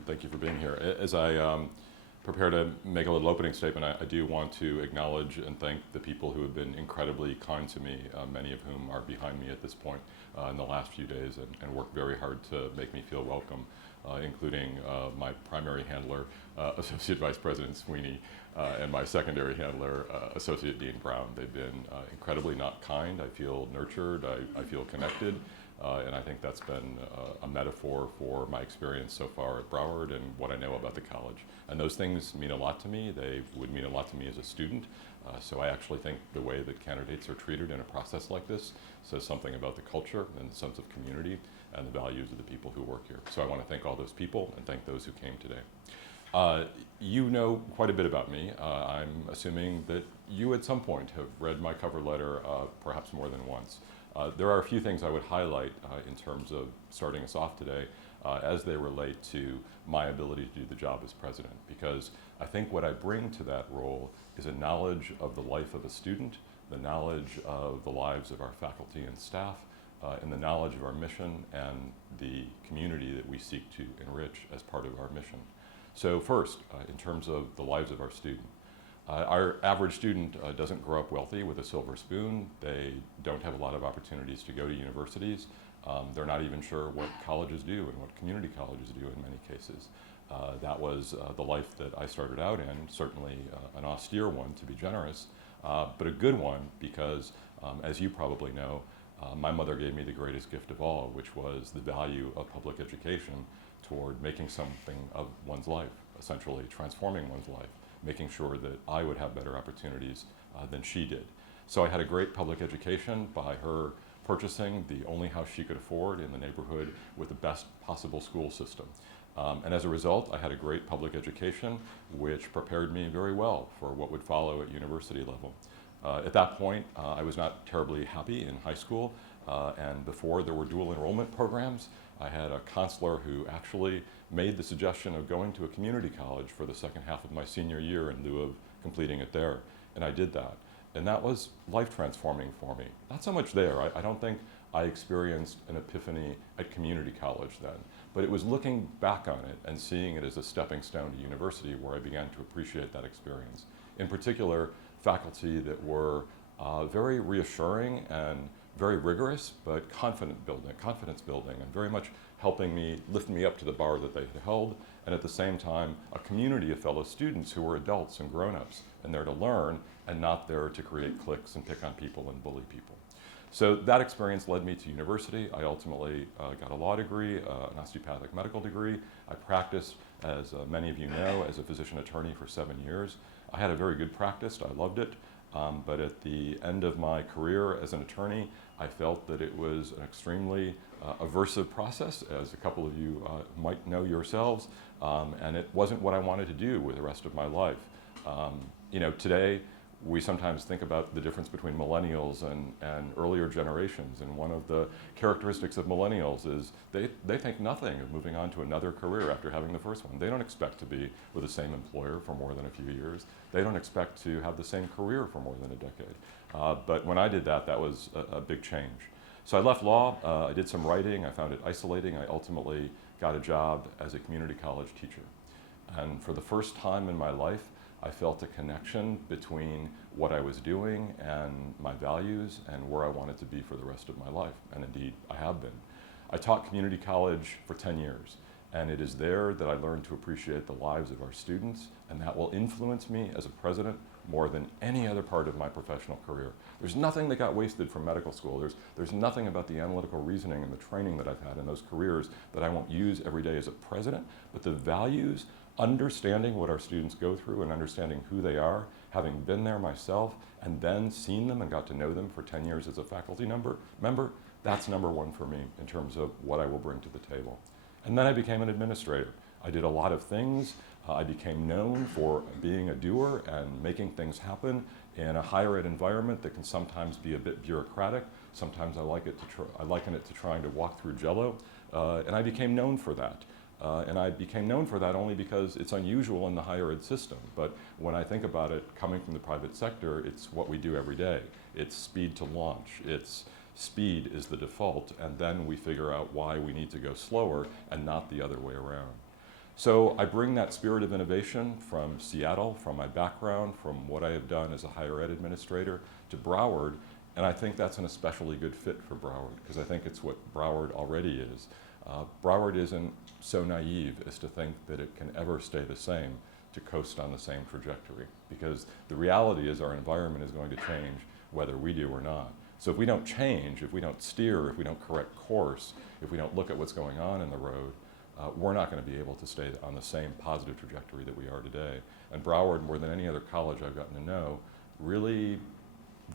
Thank you for being here. As I prepare to make a little opening statement, I do want to acknowledge and thank the people who have been incredibly kind to me, many of whom are behind me at this point in the last few days and worked very hard to make me feel welcome, including my primary handler, Associate Vice President Sweeney, and my secondary handler, Associate Dean Brown. They've been incredibly not kind. I feel nurtured, I feel connected. And I think that's been a metaphor for my experience so far at Broward and what I know about the college. And those things mean a lot to me. They would mean a lot to me as a student. So I actually think the way that candidates are treated in a process like this says something about the culture and the sense of community and the values of the people who work here. So I want to thank all those people and thank those who came today. You know quite a bit about me. I'm assuming that you at some point have read my cover letter perhaps more than once. There are a few things I would highlight in terms of starting us off today as they relate to my ability to do the job as president, because I think what I bring to that role is a knowledge of the life of a student, the knowledge of the lives of our faculty and staff, and the knowledge of our mission and the community that we seek to enrich as part of our mission. So first, in terms of the lives of our students. Our average student doesn't grow up wealthy with a silver spoon. They don't have a lot of opportunities to go to universities. They're not even sure what colleges do and what community colleges do in many cases. That was the life that I started out in, certainly an austere one to be generous, but a good one because, as you probably know, my mother gave me the greatest gift of all, which was the value of public education toward making something of one's life, essentially transforming one's life, making sure that I would have better opportunities than she did. So I had a great public education by her purchasing the only house she could afford in the neighborhood with the best possible school system. And as a result, I had a great public education, which prepared me very well for what would follow at university level. At that point, I was not terribly happy in high school, and before there were dual enrollment programs, I had a counselor who actually made the suggestion of going to a community college for the second half of my senior year in lieu of completing it there. And I did that. And that was life transforming for me. Not so much there. I don't think I experienced an epiphany at community college then. But it was looking back on it and seeing it as a stepping stone to university where I began to appreciate that experience. In particular, faculty that were very reassuring and very rigorous, but confidence building, and very much helping me, lift me up to the bar that they had held, and at the same time, a community of fellow students who were adults and grown-ups, and there to learn, and not there to create cliques and pick on people and bully people. So that experience led me to university. I ultimately got a law degree, an osteopathic medical degree. I practiced, as many of you know, as a physician attorney for 7 years. I had a very good practice, I loved it. But at the end of my career as an attorney, I felt that it was an extremely aversive process, as a couple of you might know yourselves, and it wasn't what I wanted to do with the rest of my life. Today, we sometimes think about the difference between millennials and earlier generations, and one of the characteristics of millennials is they think nothing of moving on to another career after having the first one. They don't expect to be with the same employer for more than a few years. They don't expect to have the same career for more than a decade. But when I did that, that was a big change. So I left law, I did some writing, I found it isolating. I ultimately got a job as a community college teacher. And for the first time in my life, I felt a connection between what I was doing and my values and where I wanted to be for the rest of my life, and indeed I have been. I taught community college for 10 years, and it is there that I learned to appreciate the lives of our students, and that will influence me as a president more than any other part of my professional career. There's nothing that got wasted from medical school. There's nothing about the analytical reasoning and the training that I've had in those careers that I won't use every day as a president, but the values, understanding what our students go through and understanding who they are, having been there myself and then seen them and got to know them for 10 years as a faculty member, that's number one for me in terms of what I will bring to the table. And then I became an administrator. I did a lot of things. I became known for being a doer and making things happen in a higher ed environment that can sometimes be a bit bureaucratic. Sometimes I liken it to trying to walk through Jell-O, and I became known for that. And I became known for that only because it's unusual in the higher ed system. But when I think about it coming from the private sector, it's what we do every day. It's speed to launch. It's speed is the default, and then we figure out why we need to go slower and not the other way around. So I bring that spirit of innovation from Seattle, from my background, from what I have done as a higher ed administrator to Broward, and I think that's an especially good fit for Broward, because I think it's what Broward already is. Broward isn't so naive as to think that it can ever stay the same, to coast on the same trajectory, because the reality is our environment is going to change whether we do or not. So if we don't change, if we don't steer, if we don't correct course, if we don't look at what's going on in the road, we're not going to be able to stay on the same positive trajectory that we are today. And Broward, more than any other college I've gotten to know, really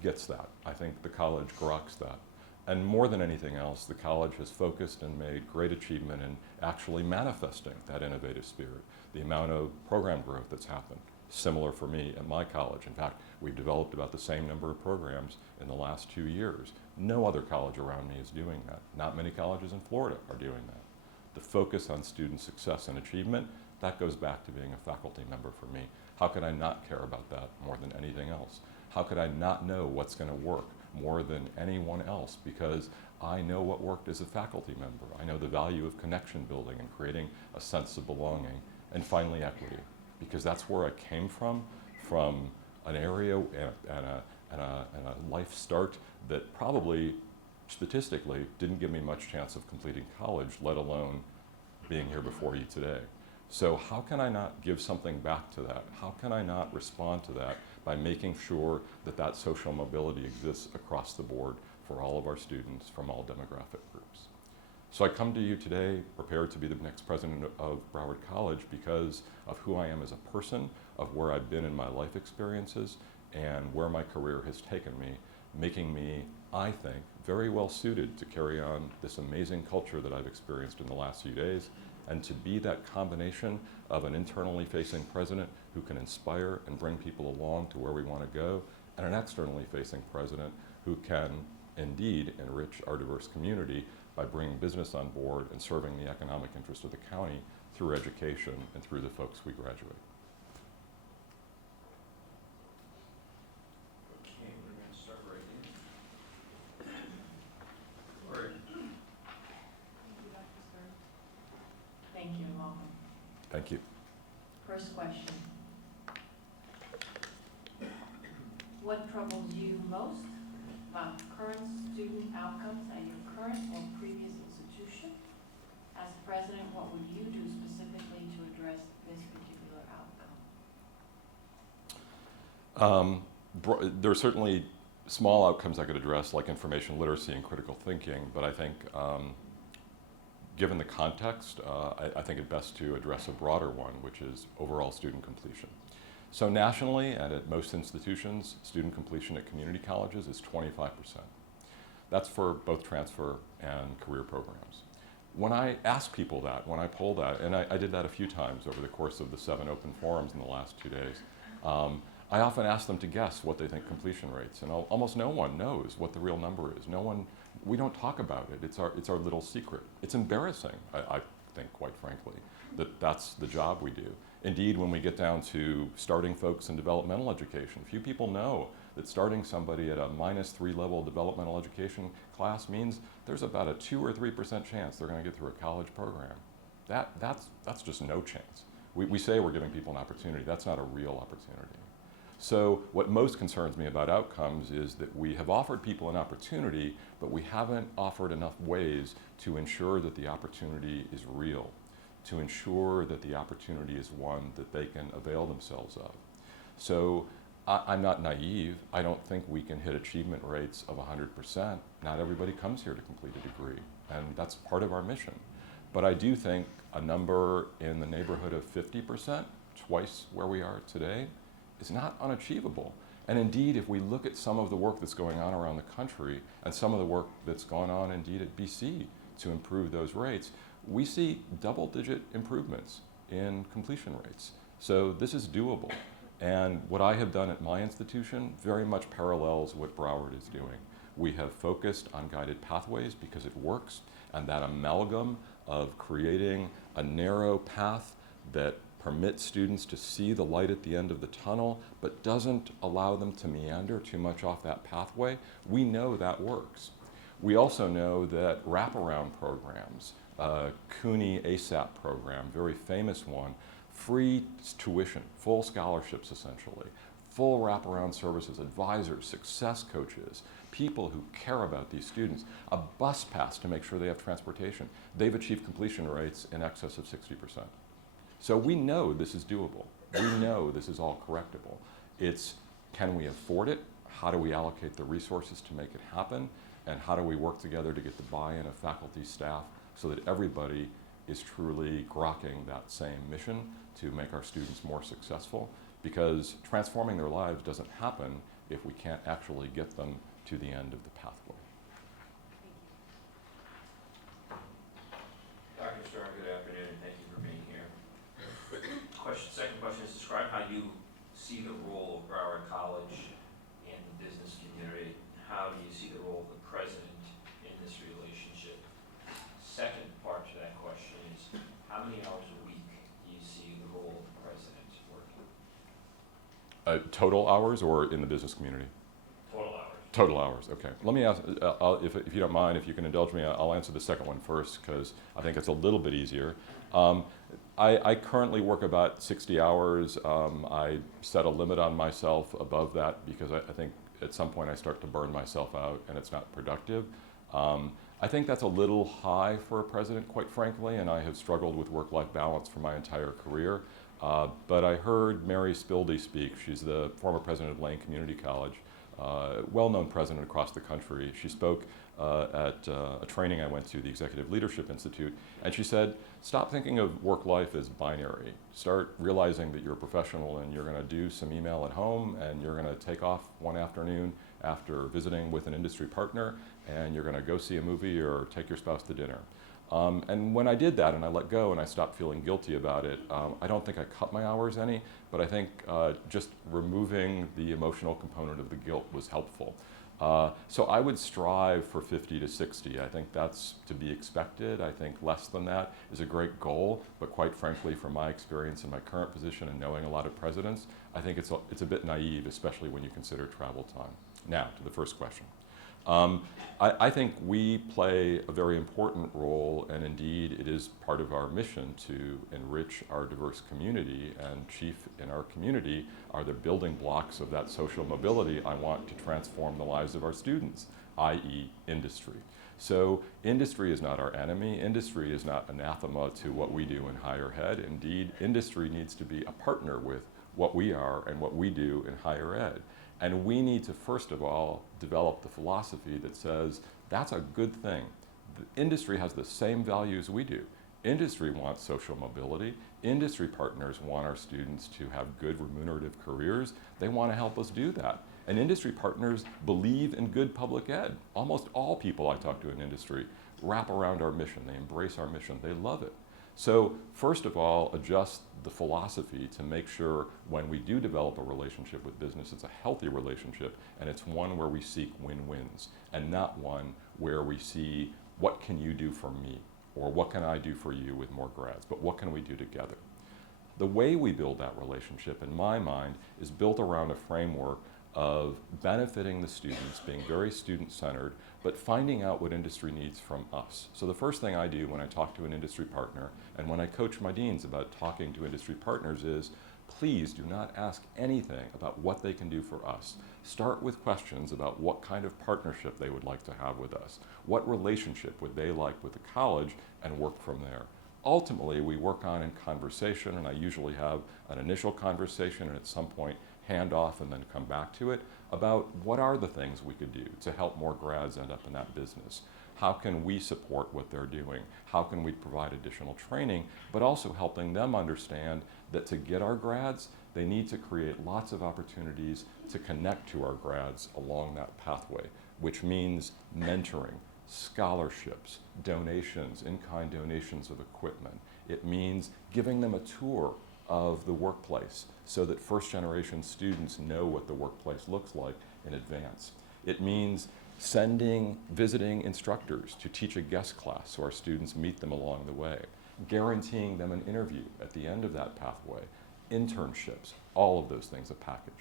gets that. I think the college groks that. And more than anything else, the college has focused and made great achievement in actually manifesting that innovative spirit. The amount of program growth that's happened, similar for me at my college. In fact, we've developed about the same number of programs in the last 2 years. No other college around me is doing that. Not many colleges in Florida are doing that. The focus on student success and achievement, that goes back to being a faculty member for me. How could I not care about that more than anything else? How could I not know what's going to work more than anyone else? Because I know what worked as a faculty member. I know the value of connection building and creating a sense of belonging. And finally, equity, because that's where I came from an area and a life start that probably statistically didn't give me much chance of completing college, let alone being here before you today. So how can I not give something back to that? How can I not respond to that by making sure that that social mobility exists across the board for all of our students from all demographic groups? So I come to you today prepared to be the next president of Broward College because of who I am as a person, of where I've been in my life experiences, and where my career has taken me, making me, I think, very well suited to carry on this amazing culture that I've experienced in the last few days, and to be that combination of an internally facing president who can inspire and bring people along to where we want to go, and an externally facing president who can indeed enrich our diverse community by bringing business on board and serving the economic interest of the county through education and through the folks we graduate. Okay, we're going to start right here. Lori. Thank you, Dr. Stern. Thank you and welcome. Thank you. First question. What troubles you most about current student outcomes at your current or previous institution? As president, what would you do specifically to address this particular outcome? There are certainly small outcomes I could address, like information literacy and critical thinking, but I think given the context, I think it best to address a broader one, which is overall student completion. So nationally and at most institutions, student completion at community colleges is 25%. That's for both transfer and career programs. When I ask people that, when I poll that, and I did that a few times over the course of the 7 open forums in the last 2 days, I often ask them to guess what they think completion rates, and almost no one knows what the real number is. We don't talk about it. It's our little secret. It's embarrassing, I think, quite frankly, that's the job we do. Indeed, when we get down to starting folks in developmental education, few people know that starting somebody at a -3 level developmental education class means there's about a 2 or 3% chance they're going to get through a college program. That's just no chance. We say we're giving people an opportunity. That's not a real opportunity. So what most concerns me about outcomes is that we have offered people an opportunity, but we haven't offered enough ways to ensure that the opportunity is real, to ensure that the opportunity is one that they can avail themselves of. So I'm not naive. I don't think we can hit achievement rates of 100%. Not everybody comes here to complete a degree, and that's part of our mission. But I do think a number in the neighborhood of 50%, twice where we are today, is not unachievable. And indeed, if we look at some of the work that's going on around the country and some of the work that's gone on indeed at BC to improve those rates, we see double-digit improvements in completion rates. So this is doable. And what I have done at my institution very much parallels what Broward is doing. We have focused on guided pathways because it works, and that amalgam of creating a narrow path that permits students to see the light at the end of the tunnel, but doesn't allow them to meander too much off that pathway, we know that works. We also know that wraparound programs, CUNY ASAP program, very famous one, free tuition, full scholarships essentially, full wraparound services, advisors, success coaches, people who care about these students, a bus pass to make sure they have transportation. They've achieved completion rates in excess of 60%. So we know this is doable. We know this is all correctable. It's, can we afford it? How do we allocate the resources to make it happen? And how do we work together to get the buy-in of faculty, staff, so that everybody is truly grokking that same mission to make our students more successful? Because transforming their lives doesn't happen if we can't actually get them to the end of the pathway. Dr. Stern, good afternoon, and thank you for being here. Second question is, describe how you see the role of Broward College in the business community. How do you see the role of the president in this relationship? Second part to that question is, how many hours a week do you see the role of the president working? Total hours or in the business community? Total hours. Total hours, okay. Let me ask, if you don't mind, if you can indulge me, I'll answer the second one first because I think it's a little bit easier. I currently work about 60 hours. I set a limit on myself above that because I think at some point I start to burn myself out and it's not productive. I think that's a little high for a president, quite frankly, and I have struggled with work-life balance for my entire career. But I heard Mary Spildy speak. She's the former president of Lane Community College, well-known president across the country. She spoke at a training I went to, the Executive Leadership Institute, and she said, stop thinking of work life as binary. Start realizing that you're a professional and you're going to do some email at home and you're going to take off one afternoon after visiting with an industry partner and you're going to go see a movie or take your spouse to dinner. And when I did that and I let go and I stopped feeling guilty about it, I don't think I cut my hours any, but I think just removing the emotional component of the guilt was helpful. So I would strive for 50 to 60. I think that's to be expected. I think less than that is a great goal, but quite frankly, from my experience in my current position and knowing a lot of presidents, I think it's a bit naive, especially when you consider travel time. Now, to the first question. I think we play a very important role, and indeed it is part of our mission to enrich our diverse community, and chief in our community are the building blocks of that social mobility I want to transform the lives of our students, i.e. industry. So industry is not our enemy. Industry is not anathema to what we do in higher ed. Indeed, industry needs to be a partner with what we are and what we do in higher ed. And we need to, first of all, develop the philosophy that says that's a good thing. The industry has the same values we do. Industry wants social mobility. Industry partners want our students to have good remunerative careers. They want to help us do that. And industry partners believe in good public ed. Almost all people I talk to in industry wrap around our mission. They embrace our mission. They love it. So first of all, adjust the philosophy to make sure when we do develop a relationship with business, it's a healthy relationship and it's one where we seek win-wins and not one where we see what can you do for me or what can I do for you with more grads, but what can we do together? The way we build that relationship, in my mind, is built around a framework of benefiting the students, being very student-centered, but finding out what industry needs from us. So the first thing I do when I talk to an industry partner and when I coach my deans about talking to industry partners is, please do not ask anything about what they can do for us. Start with questions about what kind of partnership they would like to have with us. What relationship would they like with the college, and work from there. Ultimately, we work on in conversation, and I usually have an initial conversation and at some point hand off and then come back to it about what are the things we could do to help more grads end up in that business. How can we support what they're doing? How can we provide additional training, but also helping them understand that to get our grads, they need to create lots of opportunities to connect to our grads along that pathway, which means mentoring, scholarships, donations, in-kind donations of equipment. It means giving them a tour of the workplace so that first-generation students know what the workplace looks like in advance. It means visiting instructors to teach a guest class so our students meet them along the way, guaranteeing them an interview at the end of that pathway, internships, all of those things a package.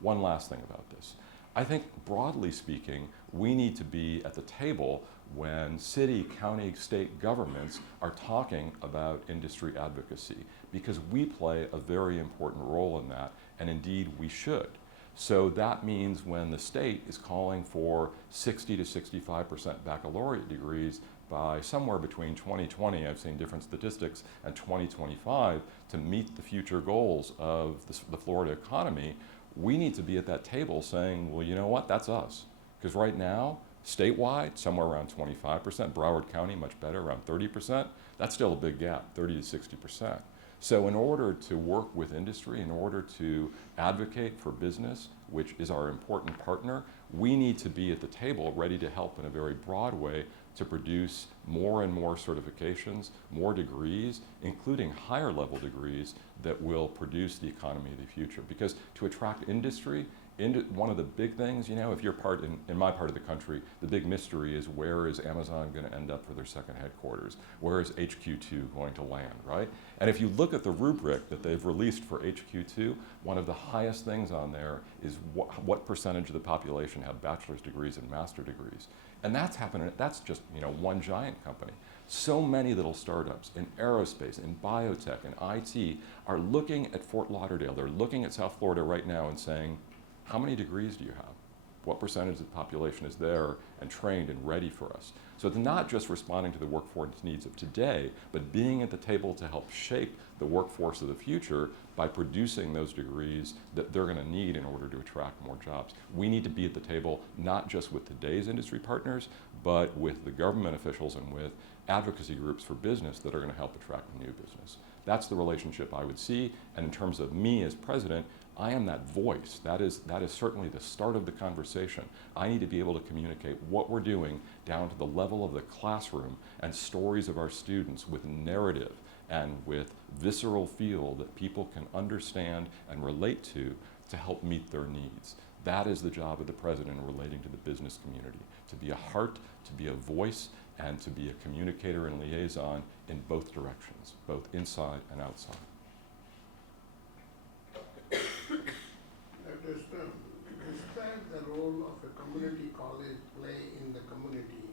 One last thing about this. I think broadly speaking, we need to be at the table when city, county, state governments are talking about industry advocacy, because we play a very important role in that, and indeed we should. So that means when the state is calling for 60 to 65% baccalaureate degrees by somewhere between 2020, I've seen different statistics, and 2025 to meet the future goals of the Florida economy, we need to be at that table saying, well, you know what, that's us. Because right now, statewide, somewhere around 25%, Broward County, much better, around 30%, that's still a big gap, 30 to 60%. So in order to work with industry, in order to advocate for business, which is our important partner, we need to be at the table ready to help in a very broad way to produce more and more certifications, more degrees, including higher level degrees that will produce the economy of the future. Because to attract industry, one of the big things, you know, if you're in my part of the country, the big mystery is where is Amazon going to end up for their second headquarters? Where is HQ2 going to land, right? And if you look at the rubric that they've released for HQ2, one of the highest things on there is what percentage of the population have bachelor's degrees and master degrees. And that's happening, that's just, you know, one giant company. So many little startups in aerospace, in biotech, in IT are looking at Fort Lauderdale, they're looking at South Florida right now and saying, how many degrees do you have? What percentage of the population is there and trained and ready for us? So it's not just responding to the workforce needs of today, but being at the table to help shape the workforce of the future by producing those degrees that they're going to need in order to attract more jobs. We need to be at the table not just with today's industry partners, but with the government officials and with advocacy groups for business that are going to help attract new business. That's the relationship I would see, and in terms of me as president, I am that voice. That is certainly the start of the conversation. I need to be able to communicate what we're doing down to the level of the classroom and stories of our students with narrative and with visceral feel that people can understand and relate to help meet their needs. That is the job of the president in relating to the business community, to be a heart, to be a voice, and to be a communicator and liaison in both directions, both inside and outside. Describe the role of a community college play in the community,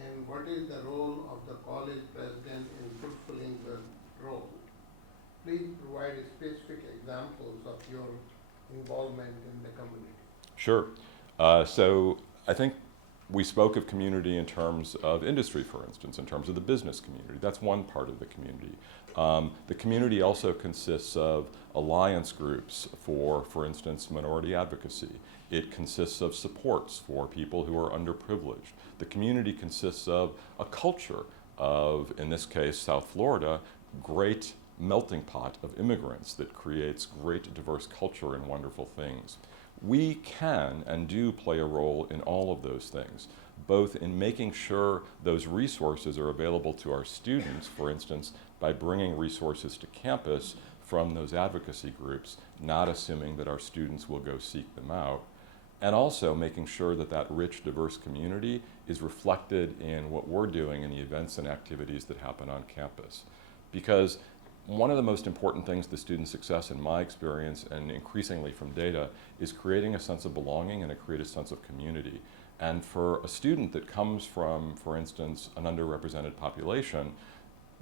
and what is the role of the college president in fulfilling the role? Please provide specific examples of your involvement in the community. Sure. So I think we spoke of community in terms of industry, for instance, in terms of the business community. That's one part of the community. The community also consists of alliance groups for instance, minority advocacy. It consists of supports for people who are underprivileged. The community consists of a culture of, in this case, South Florida, great melting pot of immigrants that creates great diverse culture and wonderful things. We can and do play a role in all of those things, both in making sure those resources are available to our students, for instance, by bringing resources to campus from those advocacy groups, not assuming that our students will go seek them out, and also making sure that that rich, diverse community is reflected in what we're doing in the events and activities that happen on campus. Because one of the most important things to student success, in my experience, and increasingly from data, is creating a sense of belonging and create a sense of community. And for a student that comes from, for instance, an underrepresented population,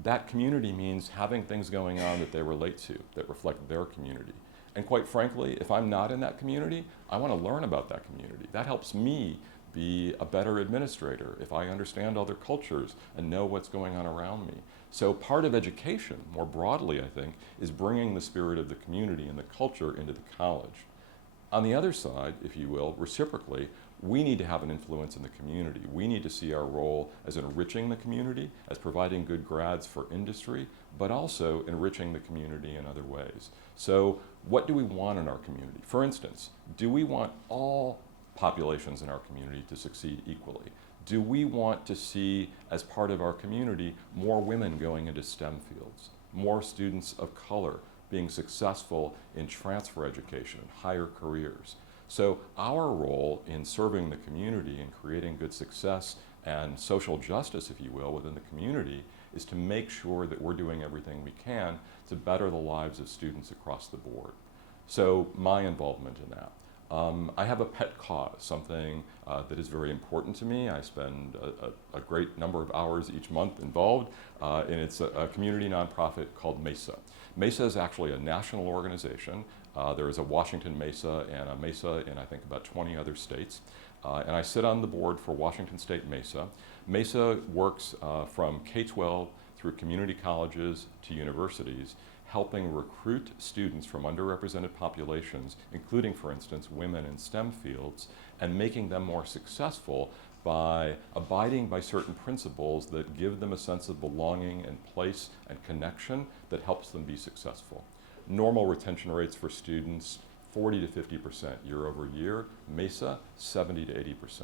that community means having things going on that they relate to, that reflect their community. And quite frankly, if I'm not in that community, I want to learn about that community. That helps me be a better administrator if I understand other cultures and know what's going on around me. So part of education, more broadly, I think, is bringing the spirit of the community and the culture into the college. On the other side, if you will, reciprocally, we need to have an influence in the community. We need to see our role as enriching the community, as providing good grads for industry, but also enriching the community in other ways. So what do we want in our community? For instance, do we want all populations in our community to succeed equally? Do we want to see, as part of our community, more women going into STEM fields, more students of color being successful in transfer education, higher careers? So our role in serving the community and creating good success and social justice, if you will, within the community is to make sure that we're doing everything we can to better the lives of students across the board. So my involvement in that. I have a pet cause, something that is very important to me. I spend a great number of hours each month involved, and it's a community nonprofit called MESA. MESA is actually a national organization. There is a Washington MESA and a MESA in I think about 20 other states. And I sit on the board for Washington State MESA. MESA works from K-12 through community colleges to universities, helping recruit students from underrepresented populations, including, for instance, women in STEM fields, and making them more successful by abiding by certain principles that give them a sense of belonging and place and connection that helps them be successful. Normal retention rates for students, 40 to 50% year over year. MESA, 70 to 80%.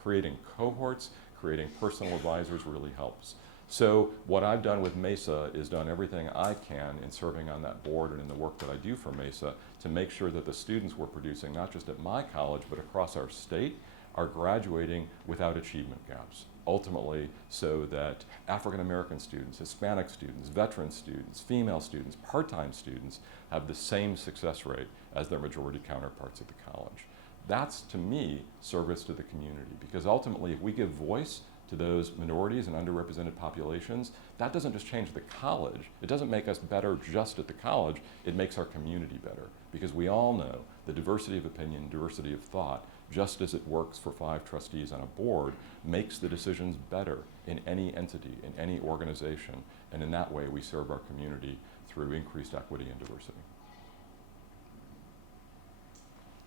Creating cohorts, creating personal advisors really helps. So what I've done with MESA is done everything I can in serving on that board and in the work that I do for MESA to make sure that the students we're producing, not just at my college, but across our state, are graduating without achievement gaps. Ultimately, so that African American students, Hispanic students, veteran students, female students, part-time students have the same success rate as their majority counterparts at the college. That's, to me, service to the community, because ultimately, if we give voice to those minorities and underrepresented populations, that doesn't just change the college. It doesn't make us better just at the college, it makes our community better. Because we all know the diversity of opinion, diversity of thought, just as it works for 5 trustees on a board, makes the decisions better in any entity, in any organization, and in that way we serve our community through increased equity and diversity.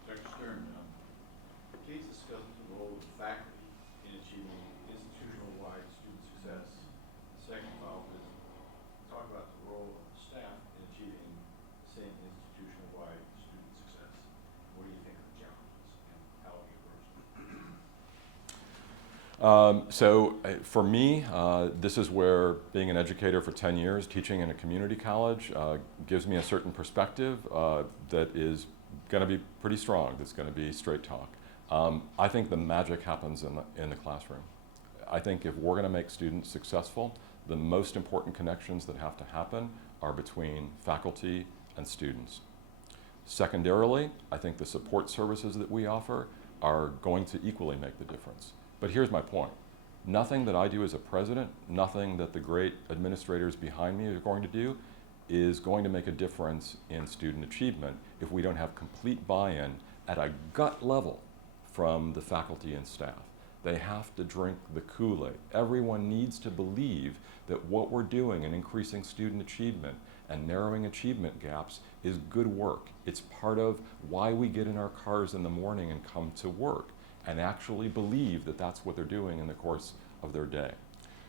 Dr. Stern, please discuss the role of faculty in achieving institutional-wide student success. The second follow-up is talk about the role of the staff in achieving the same institutional-wide student success. What do you think are the challenges and how will you approach them? For me, this is where being an educator for 10 years, teaching in a community college, gives me a certain perspective that is going to be pretty strong, that's going to be straight talk. I think the magic happens in the classroom. I think if we're going to make students successful, the most important connections that have to happen are between faculty and students. Secondarily, I think the support services that we offer are going to equally make the difference. But here's my point. Nothing that I do as a president, nothing that the great administrators behind me are going to do is going to make a difference in student achievement if we don't have complete buy-in at a gut level from the faculty and staff. They have to drink the Kool-Aid. Everyone needs to believe that what we're doing in increasing student achievement and narrowing achievement gaps is good work. It's part of why we get in our cars in the morning and come to work, and actually believe that that's what they're doing in the course of their day.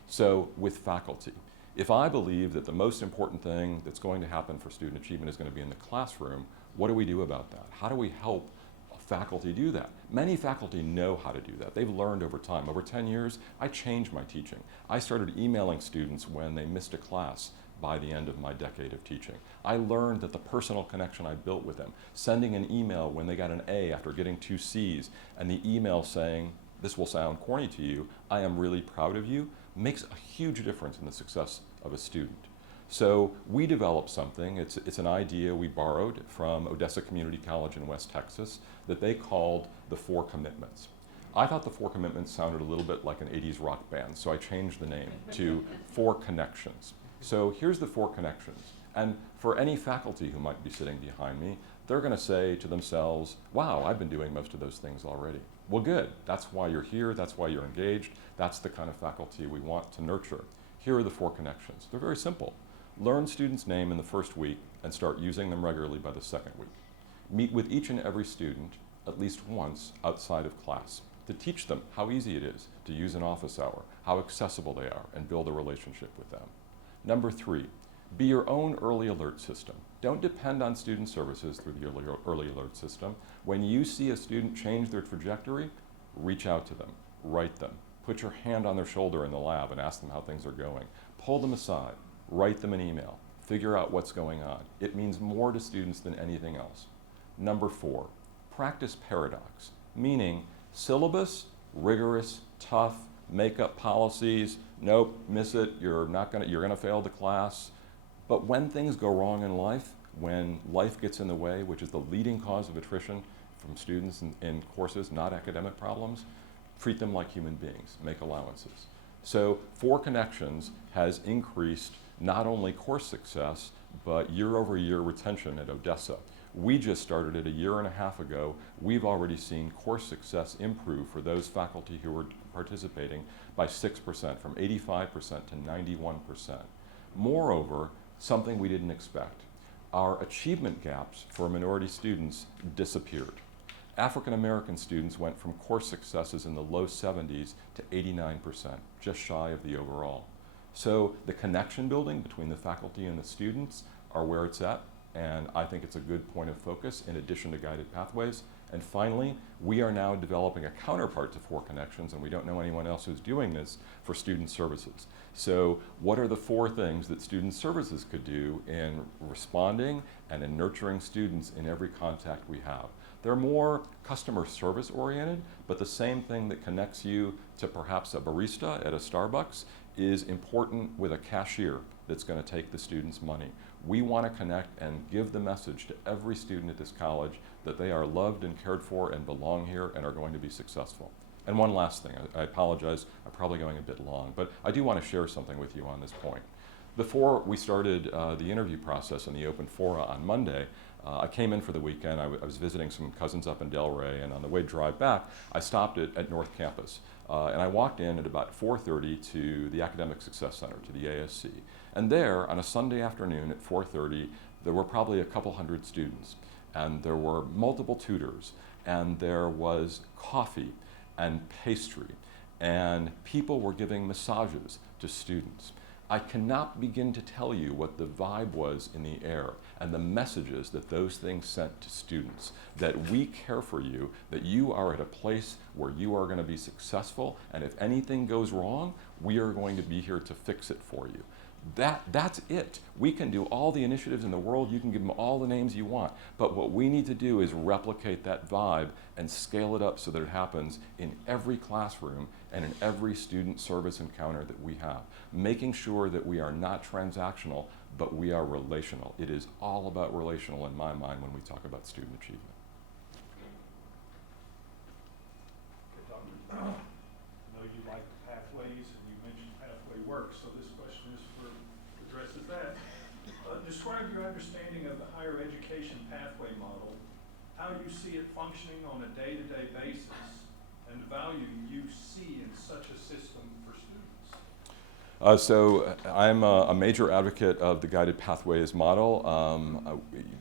So with faculty, if I believe that the most important thing that's going to happen for student achievement is going to be in the classroom, what do we do about that? How do we help faculty do that? Many faculty know how to do that. They've learned over time. Over 10 years, I changed my teaching. I started emailing students when they missed a class by the end of my decade of teaching. I learned that the personal connection I built with them, sending an email when they got an A after getting 2 C's, and the email saying, this will sound corny to you, I am really proud of you, makes a huge difference in the success of a student. So we developed something, it's an idea we borrowed from Odessa Community College in West Texas that they called the 4 Commitments. I thought the 4 Commitments sounded a little bit like an 80s rock band, so I changed the name to 4 Connections. So here's the 4 connections. And for any faculty who might be sitting behind me, they're going to say to themselves, wow, I've been doing most of those things already. Well, good. That's why you're here. That's why you're engaged. That's the kind of faculty we want to nurture. Here are the 4 connections. They're very simple. Learn students' name in the first week and start using them regularly by the second week. Meet with each and every student at least once outside of class to teach them how easy it is to use an office hour, how accessible they are, and build a relationship with them. Number 3, be your own early alert system. Don't depend on student services through the early alert system. When you see a student change their trajectory, reach out to them, write them, put your hand on their shoulder in the lab and ask them how things are going. Pull them aside, write them an email, figure out what's going on. It means more to students than anything else. Number 4, practice paradox, meaning syllabus, rigorous, tough, make up policies, nope, miss it, you're gonna fail the class. But when things go wrong in life, when life gets in the way, which is the leading cause of attrition from students in courses, not academic problems, treat them like human beings, make allowances. So 4 Connections has increased not only course success, but year-over-year retention at Odessa. We just started it a year and a half ago. We've already seen course success improve for those faculty who are participating by 6%, from 85% to 91%. Moreover, something we didn't expect, our achievement gaps for minority students disappeared. African American students went from course successes in the low 70s to 89%, just shy of the overall. So the connection building between the faculty and the students are where it's at, and I think it's a good point of focus in addition to guided pathways. And finally, we are now developing a counterpart to 4 Connections, and we don't know anyone else who's doing this for student services. So what are the 4 things that student services could do in responding and in nurturing students in every contact we have? They're more customer service oriented, but the same thing that connects you to perhaps a barista at a Starbucks is important with a cashier that's going to take the student's money. We want to connect and give the message to every student at this college that they are loved and cared for and belong here and are going to be successful. And one last thing, I apologize, I'm probably going a bit long, but I do want to share something with you on this point. Before we started the interview process in the open fora on Monday, I came in for the weekend. I was visiting some cousins up in Delray, and on the way to drive back, I stopped at North Campus. And I walked in at about 4:30 to the Academic Success Center, to the ASC. And there, on a Sunday afternoon at 4:30, there were probably a couple hundred students. And there were multiple tutors, and there was coffee and pastry, and people were giving massages to students. I cannot begin to tell you what the vibe was in the air and the messages that those things sent to students, that we care for you, that you are at a place where you are going to be successful, and if anything goes wrong, we are going to be here to fix it for you. That's it. We can do all the initiatives in the world, you can give them all the names you want, but what we need to do is replicate that vibe and scale it up so that it happens in every classroom and in every student service encounter that we have, making sure that we are not transactional, but we are relational. It is all about relational in my mind when we talk about student achievement. I know you like pathways and you mentioned pathway work, so this question is addresses that. Describe your understanding of the higher education pathway model, how you see it functioning on a day-to-day basis, and the value you see in such a system for students. So I'm a major advocate of the guided pathways model.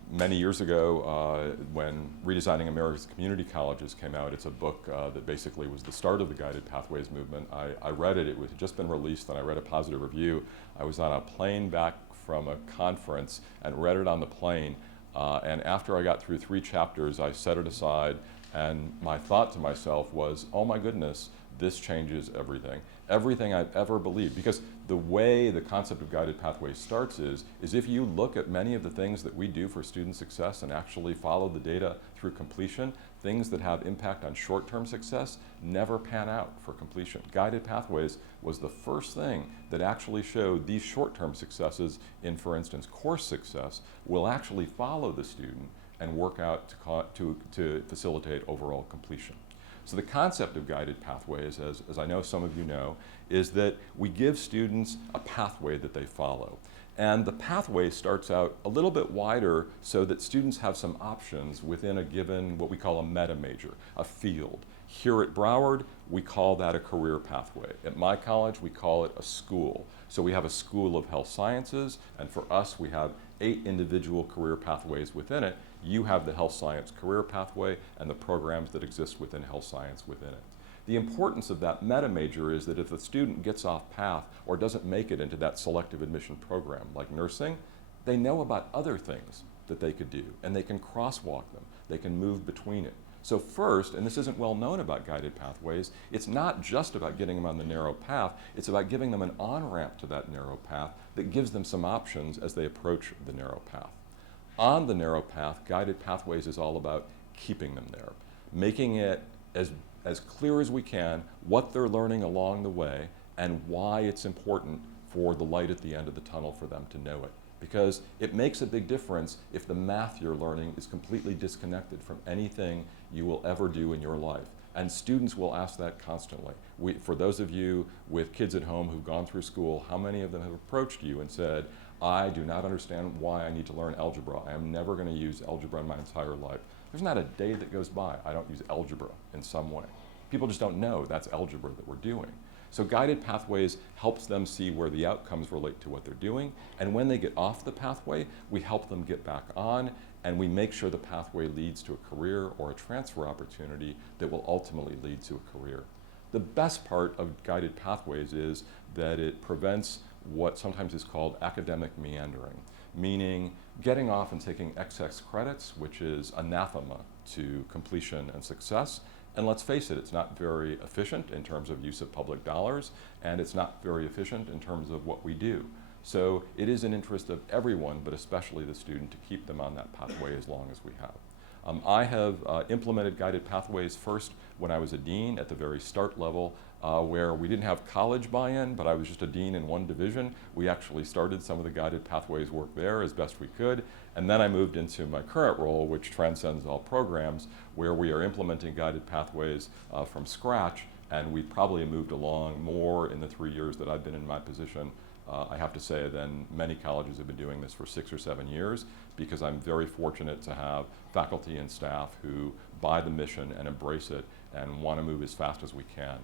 Many years ago, when Redesigning America's Community Colleges came out, it's a book that basically was the start of the guided pathways movement. I read it, it had just been released, and I read a positive review. I was on a plane back from a conference and read it on the plane. And after I got through 3 chapters, I set it aside, and my thought to myself was, oh my goodness, this changes everything. Everything I've ever believed. Because the way the concept of guided pathways starts is if you look at many of the things that we do for student success and actually follow the data through completion, things that have impact on short-term success never pan out for completion. Guided pathways was the first thing that actually showed these short-term successes in, for instance, course success will actually follow the student and work out to facilitate overall completion. So the concept of guided pathways, as I know some of you know, is that we give students a pathway that they follow. And the pathway starts out a little bit wider so that students have some options within a given, what we call a meta major, a field. Here at Broward, we call that a career pathway. At my college, we call it a school. So we have a School of Health Sciences, and for us, we have 8 individual career pathways within it. You have the health science career pathway and the programs that exist within health science within it. The importance of that meta major is that if a student gets off path or doesn't make it into that selective admission program like nursing, they know about other things that they could do, and they can crosswalk them. They can move between it. So first, and this isn't well known about guided pathways, it's not just about getting them on the narrow path, it's about giving them an on-ramp to that narrow path that gives them some options as they approach the narrow path. On the narrow path, guided pathways is all about keeping them there, making it as clear as we can what they're learning along the way and why it's important for the light at the end of the tunnel for them to know it. because it makes a big difference if the math you're learning is completely disconnected from anything you will ever do in your life. And students will ask that constantly. For those of you with kids at home who've gone through school, how many of them have approached you and said, I do not understand why I need to learn algebra. I am never going to use algebra in my entire life. There's not a day that goes by I don't use algebra in some way. People just don't know that's algebra that we're doing. So guided pathways helps them see where the outcomes relate to what they're doing, and when they get off the pathway, we help them get back on, and we make sure the pathway leads to a career or a transfer opportunity that will ultimately lead to a career. The best part of guided pathways is that it prevents what sometimes is called academic meandering, meaning getting off and taking excess credits, which is anathema to completion and success. And let's face it, it's not very efficient in terms of use of public dollars, and it's not very efficient in terms of what we do. So it is an interest of everyone, but especially the student, to keep them on that pathway as long as we have. I have implemented guided pathways first when I was a dean at the very start level, where we didn't have college buy-in, but I was just a dean in one division. We actually started some of the guided pathways work there as best we could. And then I moved into my current role, which transcends all programs, where we are implementing guided pathways from scratch, and we probably moved along more in the 3 years that I've been in my position, I have to say, than many colleges have been doing this for 6 or 7 years, because I'm very fortunate to have faculty and staff who buy the mission and embrace it and want to move as fast as we can.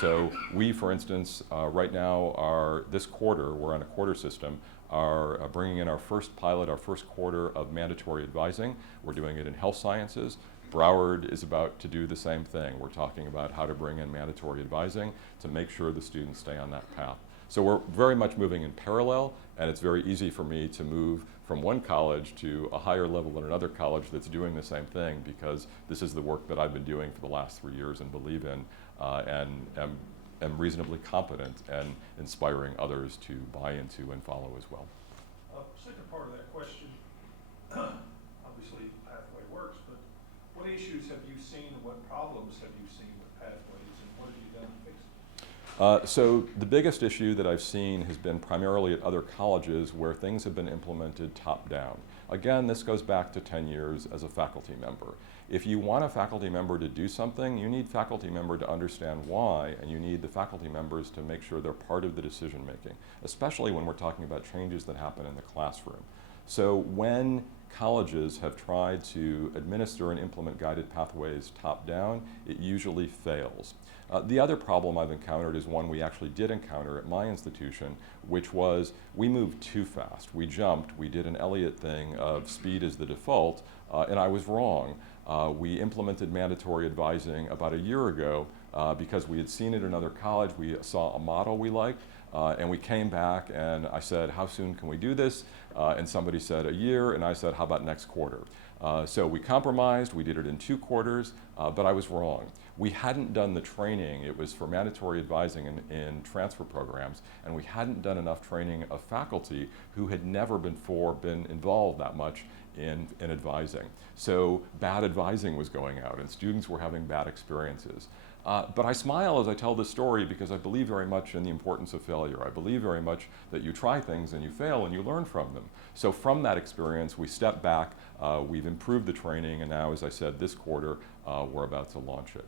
So we, for instance, right now this quarter, we're on a quarter system, are bringing in our first pilot, our first quarter of mandatory advising. We're doing it in health sciences. Broward is about to do the same thing. We're talking about how to bring in mandatory advising to make sure the students stay on that path. So we're very much moving in parallel, and it's very easy for me to move from one college to a higher level at another college that's doing the same thing, because this is the work that I've been doing for the last 3 years and believe in, and am reasonably competent and inspiring others to buy into and follow as well. Second part of that question, obviously pathway works, but what issues have you seen and what problems have you seen with pathways, and what have you done to fix it? So the biggest issue that I've seen has been primarily at other colleges where things have been implemented top down. Again, this goes back to 10 years as a faculty member. If you want a faculty member to do something, you need faculty member to understand why, and you need the faculty members to make sure they're part of the decision making, especially when we're talking about changes that happen in the classroom. So when colleges have tried to administer and implement guided pathways top down, it usually fails. The other problem I've encountered is one we actually did encounter at my institution, which was we moved too fast. We jumped, we did an Elliot thing of speed as the default, and I was wrong. We implemented mandatory advising about a year ago because we had seen it in another college. We saw a model we liked, and we came back and I said, how soon can we do this? And somebody said a year, and I said, how about next quarter? So we compromised, we did it in 2 quarters, but I was wrong. We hadn't done the training. It was for mandatory advising in transfer programs, and we hadn't done enough training of faculty who had never before been involved that much in advising. So bad advising was going out, and students were having bad experiences. But I smile as I tell this story because I believe very much in the importance of failure. I believe very much that you try things and you fail and you learn from them. So from that experience, we stepped back, we've improved the training, and now, as I said, this quarter, we're about to launch it.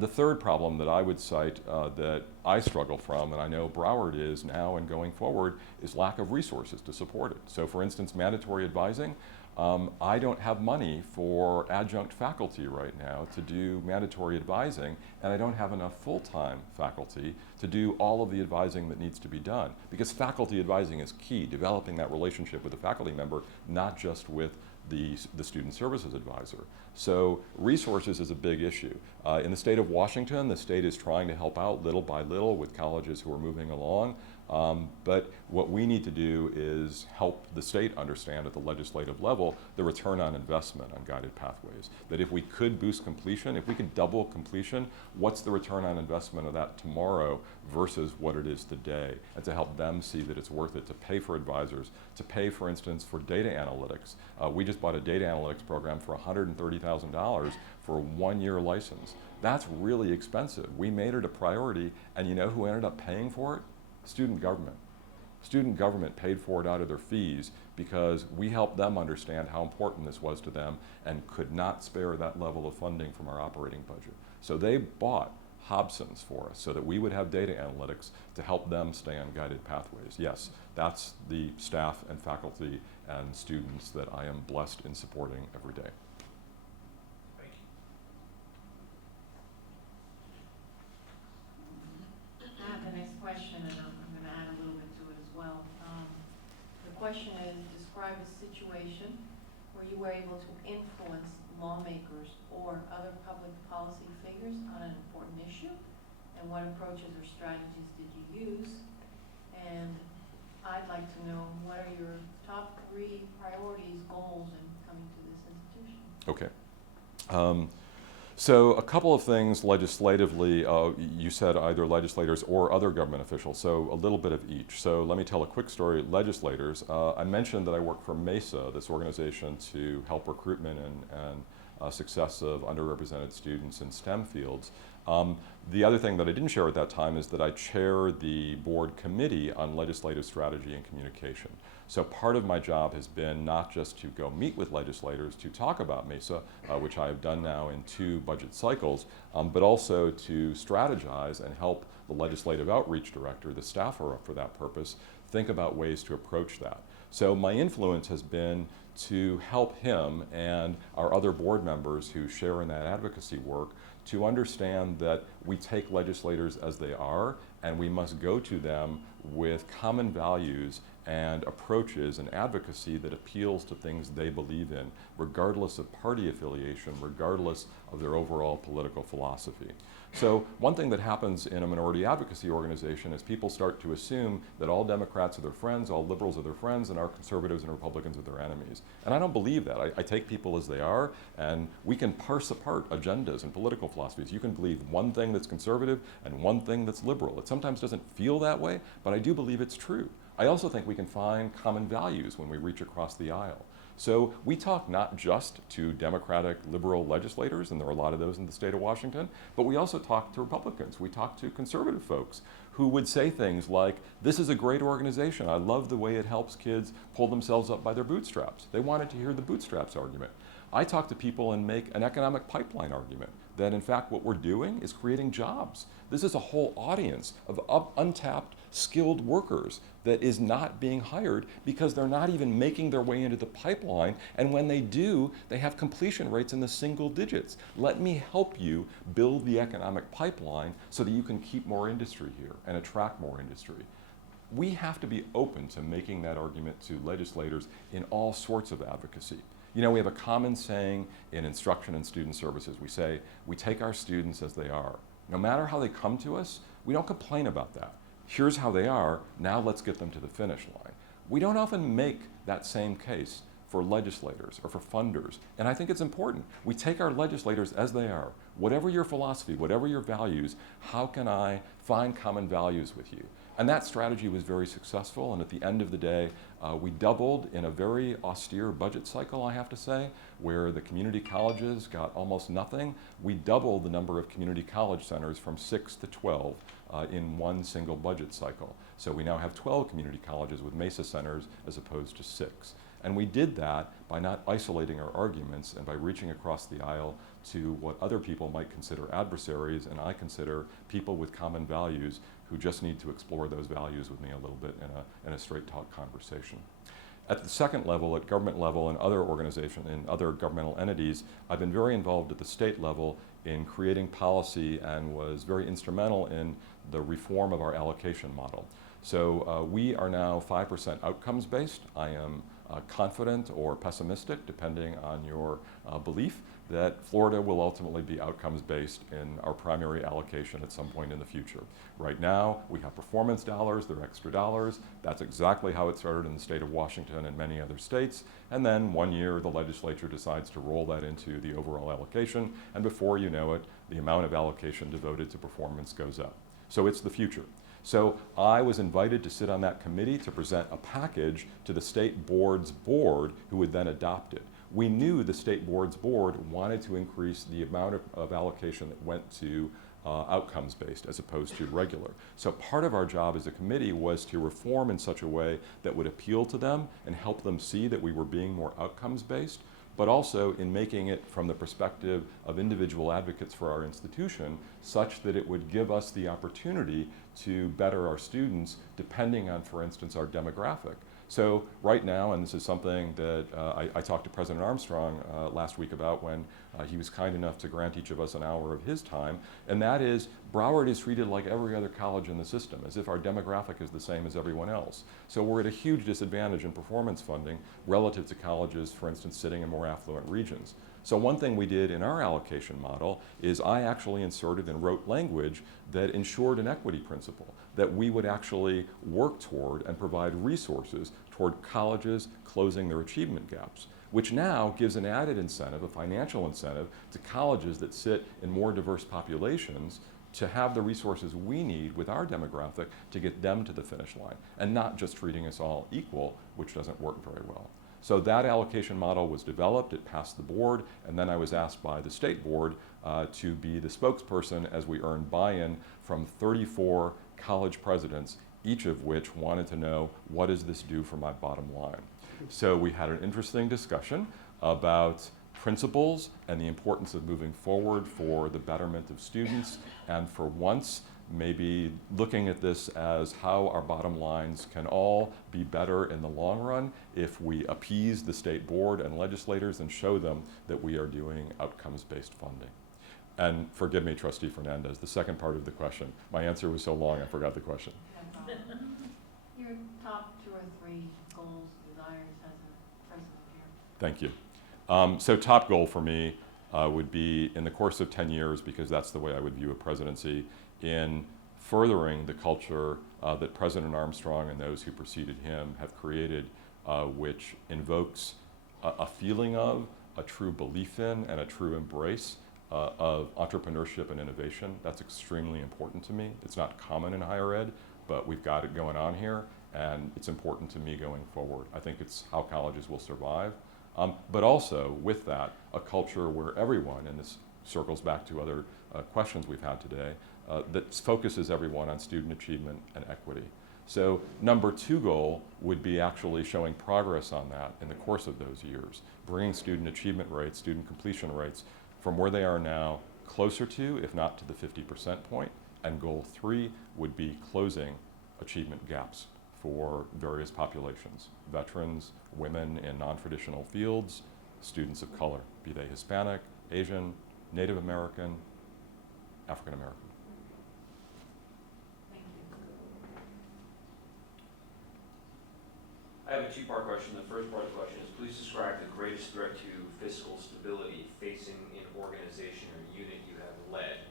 The third problem that I would cite that I struggle from, and I know Broward is now and going forward, is lack of resources to support it. So for instance, mandatory advising, I don't have money for adjunct faculty right now to do mandatory advising, and I don't have enough full-time faculty to do all of the advising that needs to be done. Because faculty advising is key, developing that relationship with the faculty member, not just with the student services advisor. So resources is a big issue. In the state of Washington, the state is trying to help out little by little with colleges who are moving along. But what we need to do is help the state understand at the legislative level the return on investment on guided pathways. That if we could boost completion, if we could double completion, what's the return on investment of that tomorrow versus what it is today? And to help them see that it's worth it to pay for advisors, to pay, for instance, for data analytics. We just bought a data analytics program for $130,000 for a 1-year license. That's really expensive. We made it a priority, and you know who ended up paying for it? Student government. Student government paid for it out of their fees because we helped them understand how important this was to them and could not spare that level of funding from our operating budget. So they bought Hobson's for us so that we would have data analytics to help them stay on guided pathways. Yes, that's the staff and faculty and students that I am blessed in supporting every day. Thank you. I have the next question, and I'm going to add a little bit to it as well. The question is, describe a situation where you were able to influence lawmakers or other public policy figures on an important issue, and what approaches or strategies did you use? And I'd like to know, what are your top 3 priorities, goals in coming to this institution? Okay. So a couple of things legislatively, you said either legislators or other government officials, so a little bit of each. So let me tell a quick story. Legislators, I mentioned that I work for MESA, this organization to help recruitment and success of underrepresented students in STEM fields. The other thing that I didn't share at that time is that I chair the board committee on legislative strategy and communication. So part of my job has been not just to go meet with legislators to talk about MESA, which I have done now in 2 budget cycles, but also to strategize and help the legislative outreach director, the staffer for that purpose, think about ways to approach that. So my influence has been to help him and our other board members who share in that advocacy work to understand that we take legislators as they are, and we must go to them with common values and approaches and advocacy that appeals to things they believe in, regardless of party affiliation, regardless of their overall political philosophy. So one thing that happens in a minority advocacy organization is people start to assume that all Democrats are their friends, all liberals are their friends, and our conservatives and Republicans are their enemies. And I don't believe that. I take people as they are, and we can parse apart agendas and political philosophies. You can believe one thing that's conservative and one thing that's liberal. It sometimes doesn't feel that way, but I do believe it's true. I also think we can find common values when we reach across the aisle. So we talk not just to Democratic liberal legislators, and there are a lot of those in the state of Washington, but we also talk to Republicans. We talk to conservative folks who would say things like, this is a great organization. I love the way it helps kids pull themselves up by their bootstraps. They wanted to hear the bootstraps argument. I talk to people and make an economic pipeline argument that in fact what we're doing is creating jobs. This is a whole audience of untapped skilled workers that is not being hired because they're not even making their way into the pipeline, and when they do, they have completion rates in the single digits. Let me help you build the economic pipeline so that you can keep more industry here and attract more industry. We have to be open to making that argument to legislators in all sorts of advocacy. You know, we have a common saying in instruction and student services. We say, we take our students as they are. No matter how they come to us, we don't complain about that. Here's how they are, now let's get them to the finish line. We don't often make that same case for legislators or for funders, and I think it's important. We take our legislators as they are. Whatever your philosophy, whatever your values, how can I find common values with you? And that strategy was very successful, and at the end of the day, we doubled in a very austere budget cycle, I have to say, where the community colleges got almost nothing. We doubled the number of community college centers from 6 to 12 in one single budget cycle. So we now have 12 community colleges with MESA centers as opposed to 6. And we did that by not isolating our arguments and by reaching across the aisle to what other people might consider adversaries, and I consider people with common values who just need to explore those values with me a little bit in a straight talk conversation. At the second level, at government level and other organizations and other governmental entities, I've been very involved at the state level in creating policy and was very instrumental in the reform of our allocation model. So we are now 5% outcomes based. I am confident or pessimistic, depending on your belief, that Florida will ultimately be outcomes based in our primary allocation at some point in the future. Right now, we have performance dollars, they're extra dollars. That's exactly how it started in the state of Washington and many other states. And then one year, the legislature decides to roll that into the overall allocation, and before you know it, the amount of allocation devoted to performance goes up. So it's the future. So I was invited to sit on that committee to present a package to the state board's board, who would then adopt it. We knew the state board's board wanted to increase the amount of allocation that went to outcomes-based as opposed to regular. So part of our job as a committee was to reform in such a way that would appeal to them and help them see that we were being more outcomes-based, but also in making it from the perspective of individual advocates for our institution, such that it would give us the opportunity to better our students depending on, for instance, our demographic. So right now, and this is something that I talked to President Armstrong last week about when he was kind enough to grant each of us an hour of his time, and that is Broward is treated like every other college in the system, as if our demographic is the same as everyone else. So we're at a huge disadvantage in performance funding relative to colleges, for instance, sitting in more affluent regions. So one thing we did in our allocation model is I actually inserted and wrote language that ensured an equity principle, that we would actually work toward and provide resources toward colleges closing their achievement gaps, which now gives an added incentive, a financial incentive, to colleges that sit in more diverse populations to have the resources we need with our demographic to get them to the finish line, and not just treating us all equal, which doesn't work very well. So that allocation model was developed, it passed the board, and then I was asked by the state board to be the spokesperson as we earned buy-in from 34 college presidents, each of which wanted to know, what does this do for my bottom line? So we had an interesting discussion about principles and the importance of moving forward for the betterment of students, and for once, maybe looking at this as how our bottom lines can all be better in the long run if we appease the state board and legislators and show them that we are doing outcomes-based funding. And forgive me, Trustee Fernandez, the second part of the question. My answer was so long, I forgot the question. No problem. Your top 2 or 3 goals, desires as a president here? Thank you. So top goal for me would be in the course of 10 years, because that's the way I would view a presidency, in furthering the culture that President Armstrong and those who preceded him have created, which invokes a feeling of, a true belief in, and a true embrace of entrepreneurship and innovation. That's extremely important to me. It's not common in higher ed, but we've got it going on here, and it's important to me going forward. I think it's how colleges will survive. But also, with that, a culture where everyone, and this circles back to other questions we've had today, that focuses everyone on student achievement and equity. So number 2 goal would be actually showing progress on that in the course of those years, bringing student achievement rates, student completion rates, from where they are now closer to, if not to the 50% point. And goal 3 would be closing achievement gaps for various populations, veterans, women in non-traditional fields, students of color, be they Hispanic, Asian, Native American, African American. Thank you. I have a 2-part question. The first part of the question is, please describe the greatest threat to fiscal stability facing an organization or unit you have led.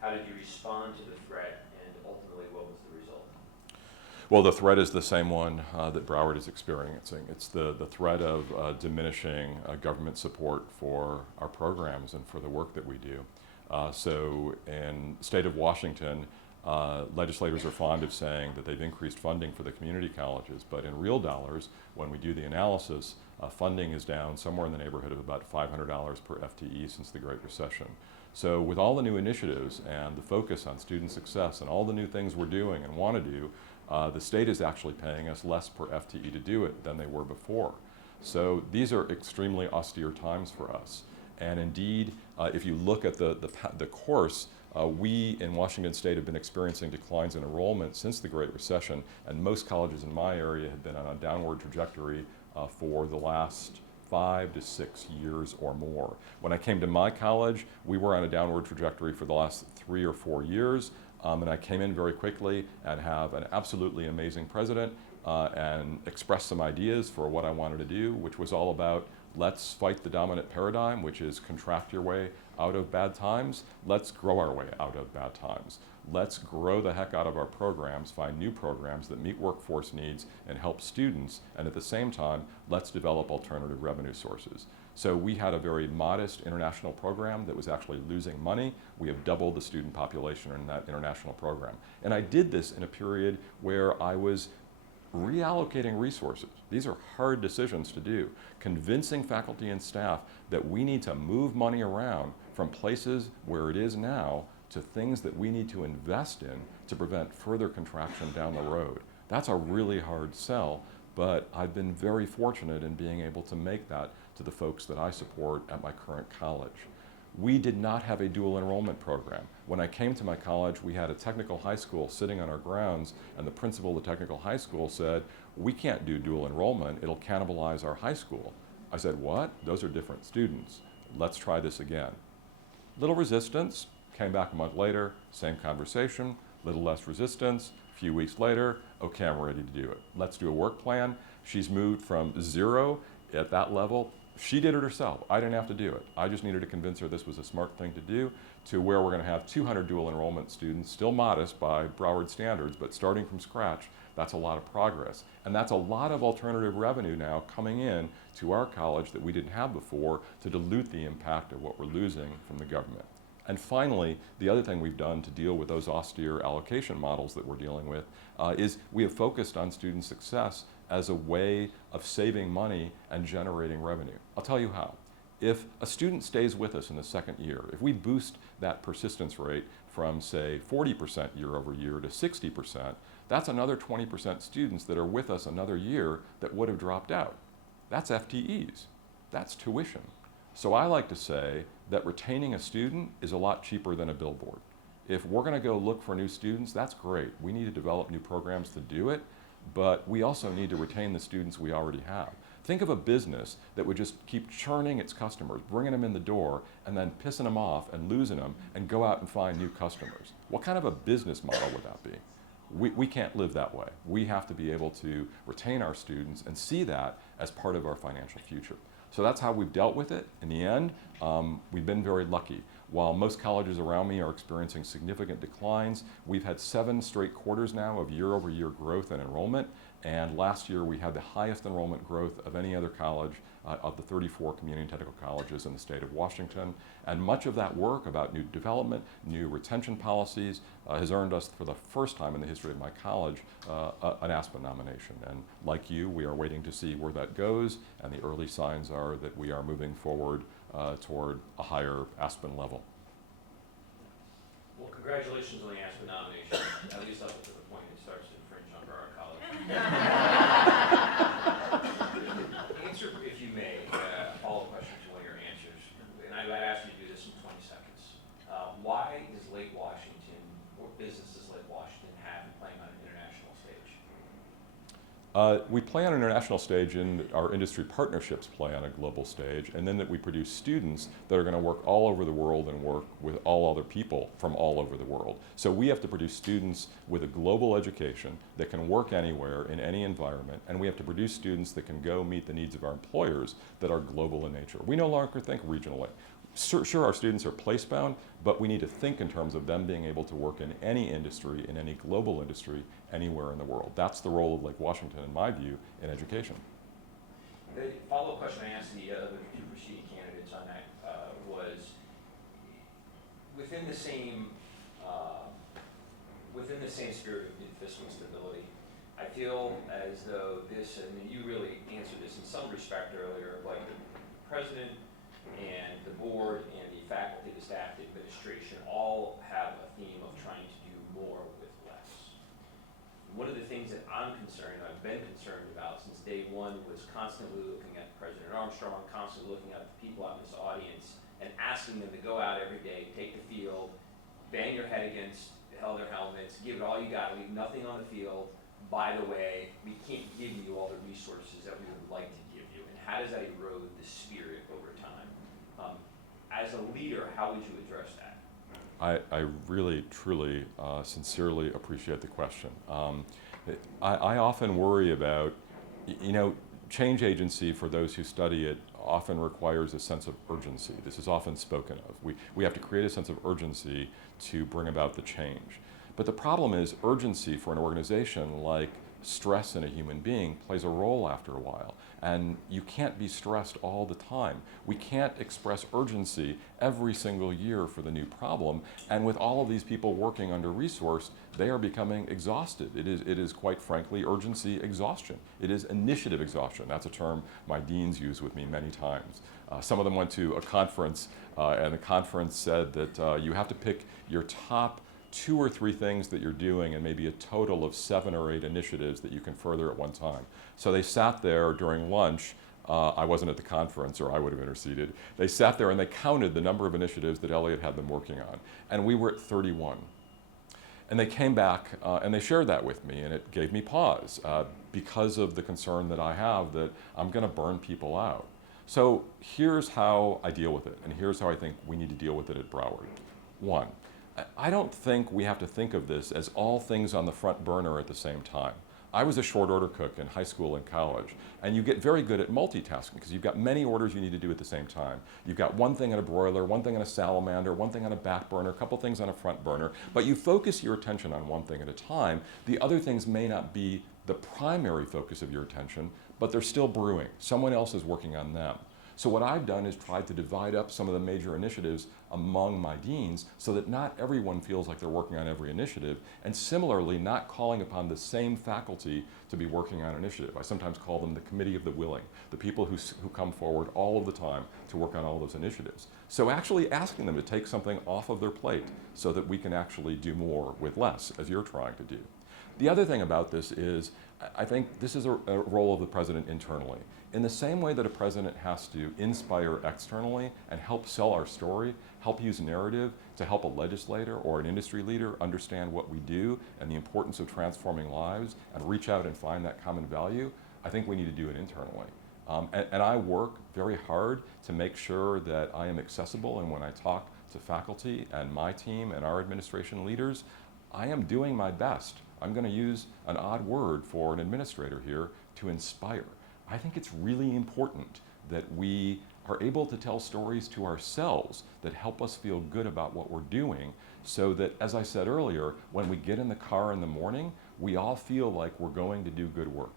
How did you respond to the threat, and ultimately what was the result? Well, the threat is the same one that Broward is experiencing. It's the threat of diminishing government support for our programs and for the work that we do. So in the state of Washington, legislators are fond of saying that they've increased funding for the community colleges, but in real dollars, when we do the analysis, funding is down somewhere in the neighborhood of about $500 per FTE since the Great Recession. So with all the new initiatives and the focus on student success and all the new things we're doing and want to do, the state is actually paying us less per FTE to do it than they were before. So these are extremely austere times for us. And indeed, if you look at the course, we in Washington State have been experiencing declines in enrollment since the Great Recession, and most colleges in my area have been on a downward trajectory for the last 5 to 6 years or more. When I came to my college, we were on a downward trajectory for the last 3 or 4 years, and I came in very quickly and have an absolutely amazing president and expressed some ideas for what I wanted to do, which was all about let's fight the dominant paradigm, which is contract your way out of bad times. Let's grow our way out of bad times. Let's grow the heck out of our programs, find new programs that meet workforce needs and help students, and at the same time, let's develop alternative revenue sources. So we had a very modest international program that was actually losing money. We have doubled the student population in that international program. And I did this in a period where I was reallocating resources. These are hard decisions to do. Convincing faculty and staff that we need to move money around from places where it is now to things that we need to invest in to prevent further contraction down the road. That's a really hard sell, but I've been very fortunate in being able to make that to the folks that I support at my current college. We did not have a dual enrollment program. When I came to my college, we had a technical high school sitting on our grounds, and the principal of the technical high school said, we can't do dual enrollment, it'll cannibalize our high school. I said, what? Those are different students. Let's try this again. Little resistance, came back a month later, same conversation, little less resistance, a few weeks later, okay, I'm ready to do it. Let's do a work plan. She's moved from 0 at that level. She did it herself. I didn't have to do it. I just needed to convince her this was a smart thing to do, to where we're going to have 200 dual enrollment students, still modest by Broward standards, but starting from scratch, that's a lot of progress. And that's a lot of alternative revenue now coming in to our college that we didn't have before to dilute the impact of what we're losing from the government. And finally, the other thing we've done to deal with those austere allocation models that we're dealing with is we have focused on student success as a way of saving money and generating revenue. I'll tell you how. If a student stays with us in the second year, if we boost that persistence rate from, say, 40% year over year to 60%, that's another 20% students that are with us another year that would have dropped out. That's FTEs. That's tuition. So I like to say that retaining a student is a lot cheaper than a billboard. If we're going to go look for new students, that's great. We need to develop new programs to do it, but we also need to retain the students we already have. Think of a business that would just keep churning its customers, bringing them in the door, and then pissing them off and losing them, and go out and find new customers. What kind of a business model would that be? We can't live that way. We have to be able to retain our students and see that as part of our financial future. So that's how we've dealt with it. In the end, we've been very lucky. While most colleges around me are experiencing significant declines, we've had 7 straight quarters now of year-over-year growth in enrollment, and last year we had the highest enrollment growth of any other college of the 34 community and technical colleges in the state of Washington. And much of that work about new development, new retention policies, has earned us, for the first time in the history of my college, an Aspen nomination. And like you, we are waiting to see where that goes, and the early signs are that we are moving forward toward a higher Aspen level. Well, congratulations on the Aspen nomination, at least up to the point it starts to infringe on Broward College. Answer, if you may, a follow-up question to one of your answers, and I'd ask you to do this in 20 seconds. Why does Lake Washington, or businesses like Washington, have playing on an international stage? We play on an international stage, and our industry partnerships play on a global stage, and then that we produce students that are going to work all over the world and work with all other people from all over the world. So we have to produce students with a global education that can work anywhere in any environment, and we have to produce students that can go meet the needs of our employers that are global in nature. We no longer think regionally. Sure, our students are place-bound, but we need to think in terms of them being able to work in any industry, in any global industry, anywhere in the world. That's the role of Lake Washington, in my view, in education. The follow-up question I asked the other 2 preceding candidates on that was, within the same spirit of fiscal stability, I feel as though this, and you really answered this in some respect earlier, like the president and the board and the faculty, the staff, the administration all have a theme of trying to do more with less. One of the things that I've been concerned about since day one, was constantly looking at President Armstrong, constantly looking at the people out in this audience, and asking them to go out every day, take the field, bang your head against their helmets, give it all you got, leave nothing on the field. By the way, we can't give you all the resources that we would like to give you. And how does that erode the spirit over time? As a leader, how would you address that? I really, truly, sincerely appreciate the question. I often worry about, change agency, for those who study it, often requires a sense of urgency. This is often spoken of. We have to create a sense of urgency to bring about the change. But the problem is urgency for an organization like stress in a human being plays a role after a while. And you can't be stressed all the time. We can't express urgency every single year for the new problem. And with all of these people working under-resourced, they are becoming exhausted. It is quite frankly urgency exhaustion. It is initiative exhaustion. That's a term my deans use with me many times. Some of them went to a conference and the conference said that you have to pick your top 2 or 3 things that you're doing and maybe a total of 7 or 8 initiatives that you can further at one time. So they sat there during lunch. I wasn't at the conference or I would have interceded. They sat there and they counted the number of initiatives that Elliot had them working on. And we were at 31. And they came back and they shared that with me and it gave me pause because of the concern that I have that I'm going to burn people out. So here's how I deal with it and here's how I think we need to deal with it at Broward. 1, I don't think we have to think of this as all things on the front burner at the same time. I was a short order cook in high school and college, and you get very good at multitasking because you've got many orders you need to do at the same time. You've got one thing on a broiler, one thing on a salamander, one thing on a back burner, a couple things on a front burner, but you focus your attention on one thing at a time. The other things may not be the primary focus of your attention, but they're still brewing. Someone else is working on them. So what I've done is tried to divide up some of the major initiatives among my deans so that not everyone feels like they're working on every initiative, and similarly not calling upon the same faculty to be working on an initiative. I sometimes call them the committee of the willing, the people who come forward all of the time to work on all those initiatives. So actually asking them to take something off of their plate so that we can actually do more with less, as you're trying to do. The other thing about this is, I think this is a role of the president internally. In the same way that a president has to inspire externally and help sell our story, help use narrative to help a legislator or an industry leader understand what we do and the importance of transforming lives and reach out and find that common value, I think we need to do it internally. And I work very hard to make sure that I am accessible, and when I talk to faculty and my team and our administration leaders, I am doing my best. I'm going to use an odd word for an administrator here, to inspire. I think it's really important that we are able to tell stories to ourselves that help us feel good about what we're doing, so that, as I said earlier, when we get in the car in the morning, we all feel like we're going to do good work.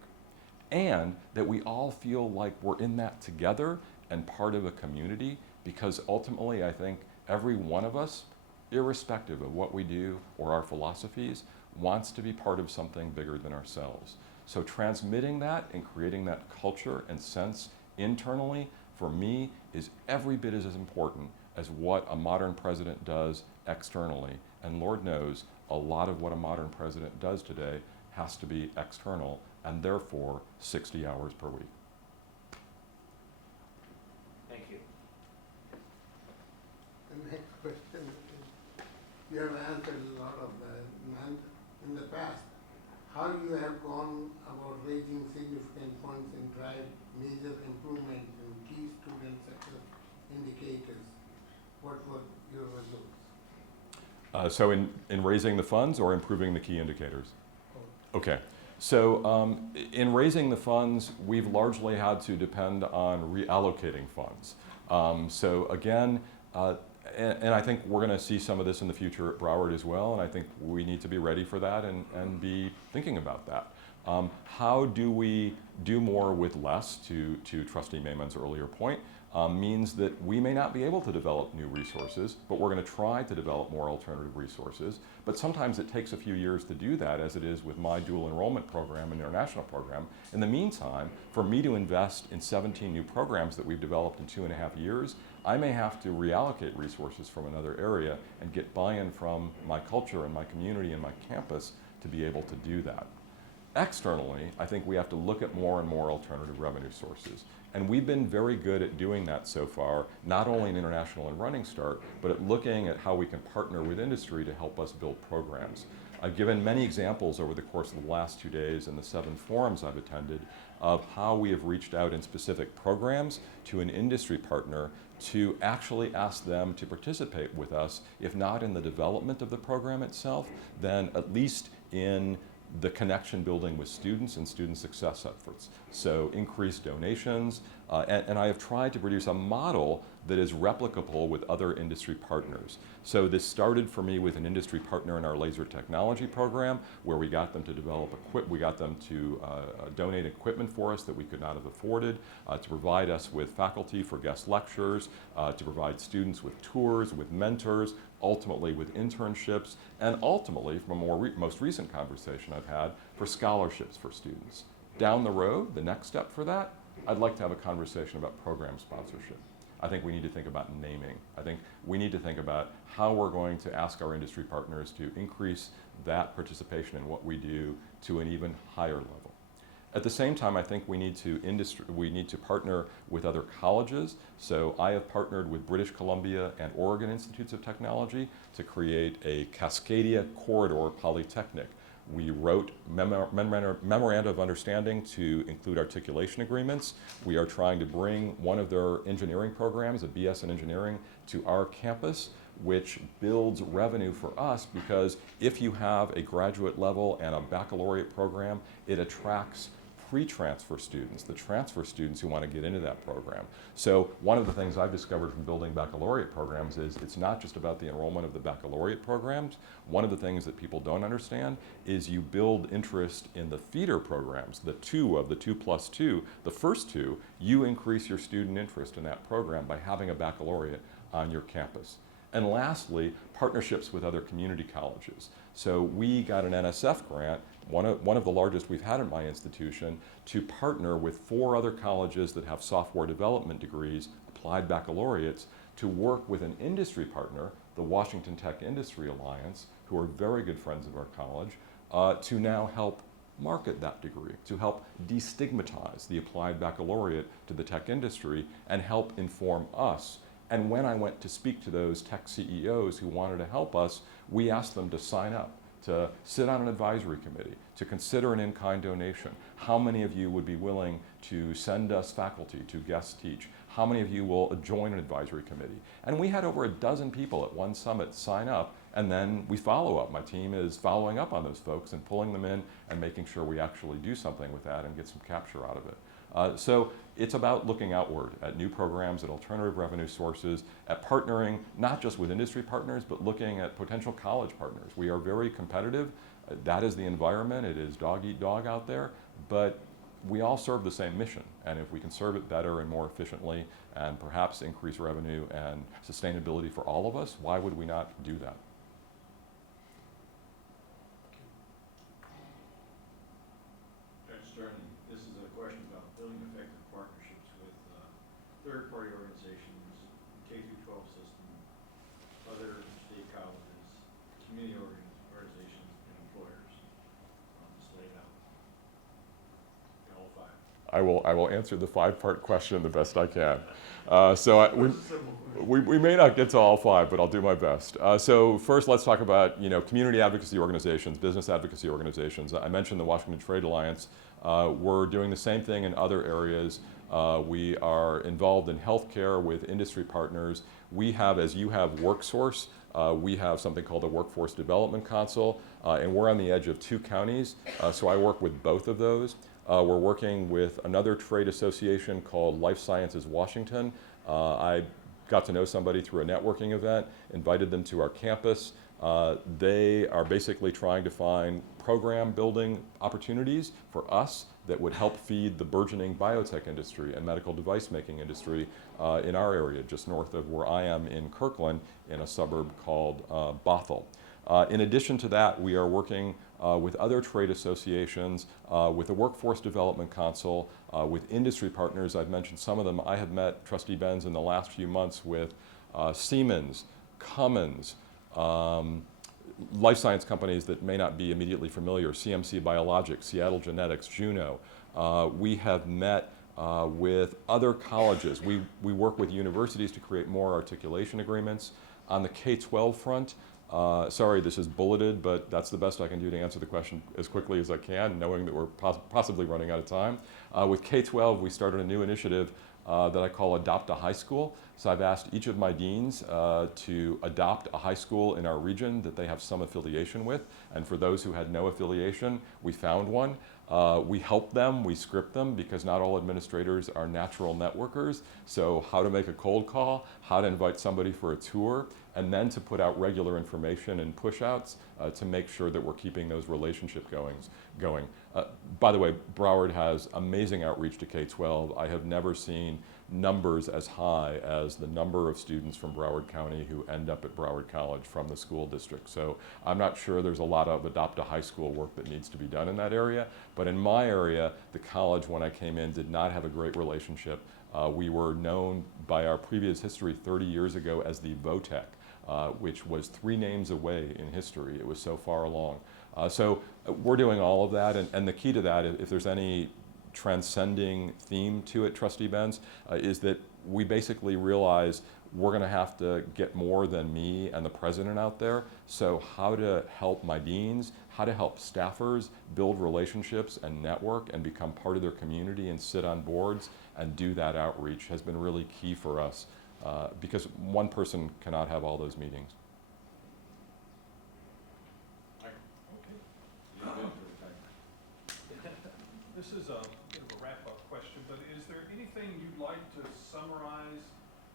And that we all feel like we're in that together and part of a community, because ultimately I think every one of us, irrespective of what we do or our philosophies, wants to be part of something bigger than ourselves. So transmitting that and creating that culture and sense internally, for me, is every bit as important as what a modern president does externally. And Lord knows, a lot of what a modern president does today has to be external, and therefore 60 hours per week. Thank you. The next question is, you have answered a lot of that in the past. How you have gone about raising significant funds and drive major improvement in key student success indicators? What were your results? So in raising the funds or improving the key indicators? Okay. So in raising the funds, we've largely had to depend on reallocating funds. So again, and I think we're going to see some of this in the future at Broward as well, and I think we need to be ready for that and be thinking about that. How do we do more with less, to Trustee Mayman's earlier point, means that we may not be able to develop new resources, but we're going to try to develop more alternative resources. But sometimes it takes a few years to do that, as it is with my dual enrollment program and international program. In the meantime, for me to invest in 17 new programs that we've developed in 2.5 years, I may have to reallocate resources from another area and get buy-in from my culture and my community and my campus to be able to do that. Externally, I think we have to look at more and more alternative revenue sources. And we've been very good at doing that so far, not only in International and Running Start, but at looking at how we can partner with industry to help us build programs. I've given many examples over the course of the last 2 days and the 7 forums I've attended of how we have reached out in specific programs to an industry partner to actually ask them to participate with us, if not in the development of the program itself, then at least in the connection building with students and student success efforts. So increased donations, And I have tried to produce a model that is replicable with other industry partners. So this started for me with an industry partner in our laser technology program, where we got them to donate equipment for us that we could not have afforded, to provide us with faculty for guest lectures, to provide students with tours, with mentors, ultimately with internships, and ultimately, from a most recent conversation I've had, for scholarships for students. Down the road, the next step for that, I'd like to have a conversation about program sponsorship. I think we need to think about naming. I think we need to think about how we're going to ask our industry partners to increase that participation in what we do to an even higher level. At the same time, I think we need to partner with other colleges. So I have partnered with British Columbia and Oregon Institutes of Technology to create a Cascadia Corridor Polytechnic. We wrote memoranda of understanding to include articulation agreements. We are trying to bring one of their engineering programs, a BS in engineering, to our campus, which builds revenue for us, because if you have a graduate level and a baccalaureate program, it attracts pre-transfer students, the transfer students who want to get into that program. So one of the things I've discovered from building baccalaureate programs is it's not just about the enrollment of the baccalaureate programs. One of the things that people don't understand is you build interest in the feeder programs, the 2+2, the first two, you increase your student interest in that program by having a baccalaureate on your campus. And lastly, partnerships with other community colleges. So we got an NSF grant, one of the largest we've had at my institution, to partner with 4 other colleges that have software development degrees, applied baccalaureates, to work with an industry partner, the Washington Tech Industry Alliance, who are very good friends of our college, to now help market that degree, to help destigmatize the applied baccalaureate to the tech industry and help inform us. And when I went to speak to those tech CEOs who wanted to help us, we asked them to sign up, to sit on an advisory committee, to consider an in-kind donation. How many of you would be willing to send us faculty to guest teach? How many of you will join an advisory committee? And we had over a dozen people at one summit sign up, and then we follow up. My team is following up on those folks and pulling them in and making sure we actually do something with that and get some capture out of it. So it's about looking outward at new programs, at alternative revenue sources, at partnering not just with industry partners, but looking at potential college partners. We are very competitive. That is the environment. It is dog eat dog out there, but we all serve the same mission. And if we can serve it better and more efficiently and perhaps increase revenue and sustainability for all of us, why would we not do that? This is a question about building effective partnerships with third-party organizations, K-12 system, other state colleges, community organizations, and employers. Just lay it out. All 5. I will answer the 5-part question the best I can. We may not get to all 5, but I'll do my best. So first, let's talk about community advocacy organizations, business advocacy organizations. I mentioned the Washington Trade Alliance. We're doing the same thing in other areas. We are involved in healthcare with industry partners. We have, as you have WorkSource, we have something called the Workforce Development Council, and we're on the edge of 2 counties, so I work with both of those. We're working with another trade association called Life Sciences Washington. I got to know somebody through a networking event, invited them to our campus. They are basically trying to find program building opportunities for us that would help feed the burgeoning biotech industry and medical device making industry in our area, just north of where I am in Kirkland, in a suburb called Bothell. In addition to that, we are working with other trade associations, with the Workforce Development Council, with industry partners. I've mentioned some of them. I have met, Trustee Benz, in the last few months with Siemens, Cummins, life science companies that may not be immediately familiar, CMC Biologics, Seattle Genetics, Juno. We have met with other colleges. We work with universities to create more articulation agreements. On the K-12 front, sorry, this is bulleted, but that's the best I can do to answer the question as quickly as I can, knowing that we're possibly running out of time. With K-12, we started a new initiative that I call Adopt a High School. So I've asked each of my deans to adopt a high school in our region that they have some affiliation with. And for those who had no affiliation, we found one. We help them, we script them, because not all administrators are natural networkers. So how to make a cold call, how to invite somebody for a tour, and then to put out regular information and push outs to make sure that we're keeping those relationship going. By the way, Broward has amazing outreach to K-12. I have never seen numbers as high as the number of students from Broward County who end up at Broward College from the school district. So I'm not sure there's a lot of adopt a high school work that needs to be done in that area. But in my area, the college, when I came in, did not have a great relationship. We were known by our previous history 30 years ago as the VOTEC, which was 3 names away in history. It was so far along. So we're doing all of that, and the key to that, if there's any transcending theme to it, Trustee Benz, is that we basically realize we're going to have to get more than me and the president out there. So how to help my deans, how to help staffers build relationships and network and become part of their community and sit on boards and do that outreach has been really key for us, because one person cannot have all those meetings. This is a bit of a wrap-up question, but is there anything you'd like to summarize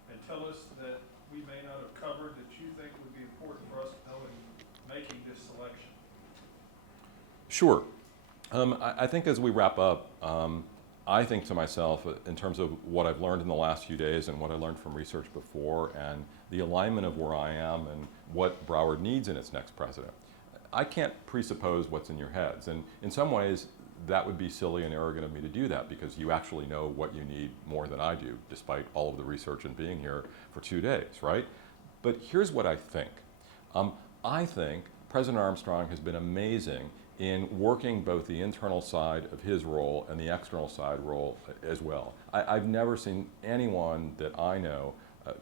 and tell us that we may not have covered that you think would be important for us to know in making this selection? Sure. I think as we wrap up, I think to myself, in terms of what I've learned in the last few days and what I learned from research before and the alignment of where I am and what Broward needs in its next president, I can't presuppose what's in your heads. And in some ways, that would be silly and arrogant of me to do that, because you actually know what you need more than I do, despite all of the research and being here for 2 days, right? But here's what I think. I think President Armstrong has been amazing in working both the internal side of his role and the external side role as well. I've never seen anyone that I know,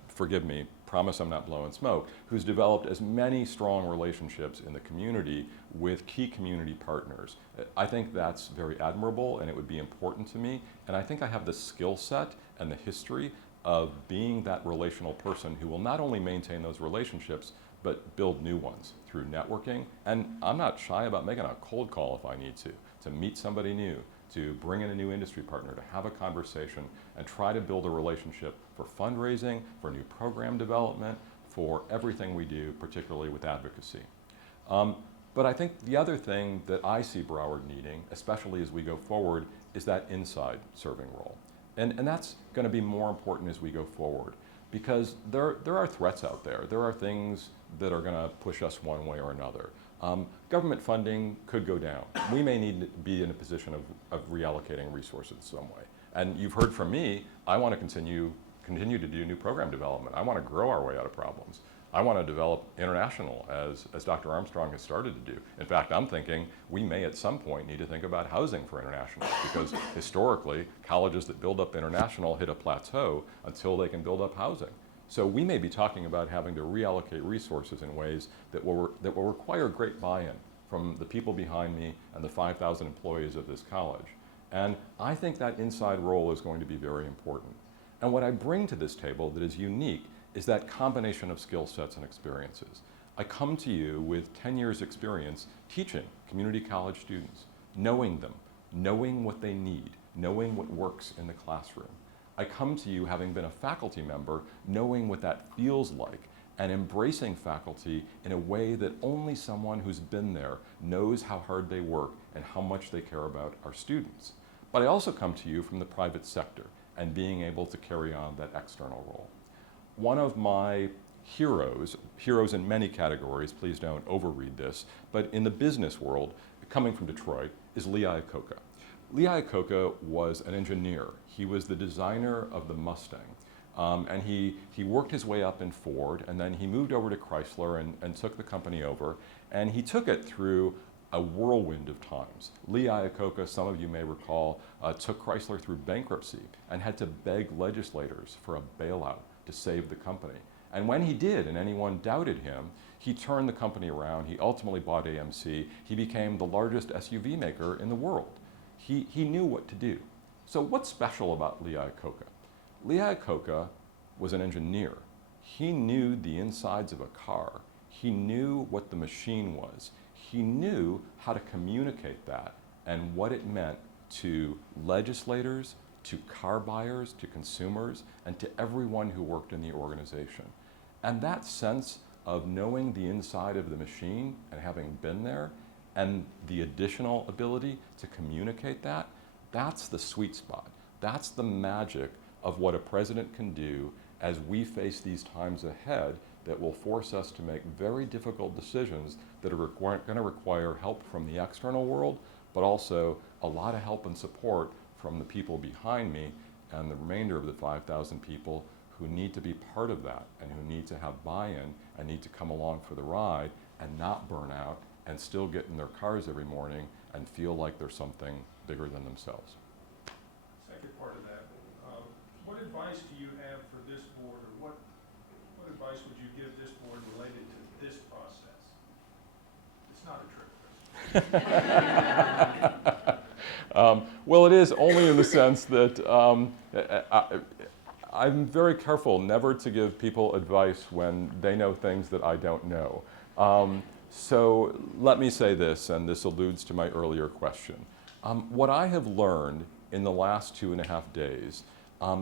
forgive me, promise I'm not blowing smoke, who's developed as many strong relationships in the community with key community partners. I think that's very admirable, and it would be important to me. And I think I have the skill set and the history of being that relational person who will not only maintain those relationships, but build new ones through networking. And I'm not shy about making a cold call if I need to meet somebody new, to bring in a new industry partner, to have a conversation and try to build a relationship for fundraising, for new program development, for everything we do, particularly with advocacy. But I think the other thing that I see Broward needing, especially as we go forward, is that inside serving role. And that's going to be more important as we go forward, because there are threats out there. There are things that are going to push us one way or another. Government funding could go down. We may need to be in a position of reallocating resources some way. And you've heard from me, I want to continue to do new program development. I want to grow our way out of problems. I want to develop international, as Dr. Armstrong has started to do. In fact, I'm thinking we may at some point need to think about housing for internationals, because historically, colleges that build up international hit a plateau until they can build up housing. So we may be talking about having to reallocate resources in ways that will require great buy-in from the people behind me and the 5,000 employees of this college. And I think that inside role is going to be very important. And what I bring to this table that is unique is that combination of skill sets and experiences. I come to you with 10 years experience teaching community college students, knowing them, knowing what they need, knowing what works in the classroom. I come to you having been a faculty member, knowing what that feels like, and embracing faculty in a way that only someone who's been there knows how hard they work and how much they care about our students. But I also come to you from the private sector and being able to carry on that external role. One of my heroes in many categories, please don't overread this, but in the business world, coming from Detroit, is Lee Iacocca. Lee Iacocca was an engineer. He was the designer of the Mustang. And he worked his way up in Ford, and then he moved over to Chrysler and took the company over. And he took it through a whirlwind of times. Lee Iacocca, some of you may recall, took Chrysler through bankruptcy and had to beg legislators for a bailout to save the company. And when he did, and anyone doubted him, he turned the company around. He ultimately bought AMC. He became the largest SUV maker in the world. He knew what to do. So what's special about Lee Iacocca? Lee Iacocca was an engineer. He knew the insides of a car. He knew what the machine was. He knew how to communicate that and what it meant to legislators, to car buyers, to consumers, and to everyone who worked in the organization. And that sense of knowing the inside of the machine and having been there, and the additional ability to communicate that, that's the sweet spot. That's the magic of what a president can do as we face these times ahead that will force us to make very difficult decisions that are going to require help from the external world, but also a lot of help and support from the people behind me and the remainder of the 5,000 people who need to be part of that and who need to have buy-in and need to come along for the ride and not burn out and still get in their cars every morning and feel like there's something bigger than themselves. Second part of that, what advice do you have for this board, or what advice would you give this board related to this process? It's not a trick question. Well, it is only in the sense that I'm very careful never to give people advice when they know things that I don't know. So let me say this, and this alludes to my earlier question. What I have learned in the last 2.5 days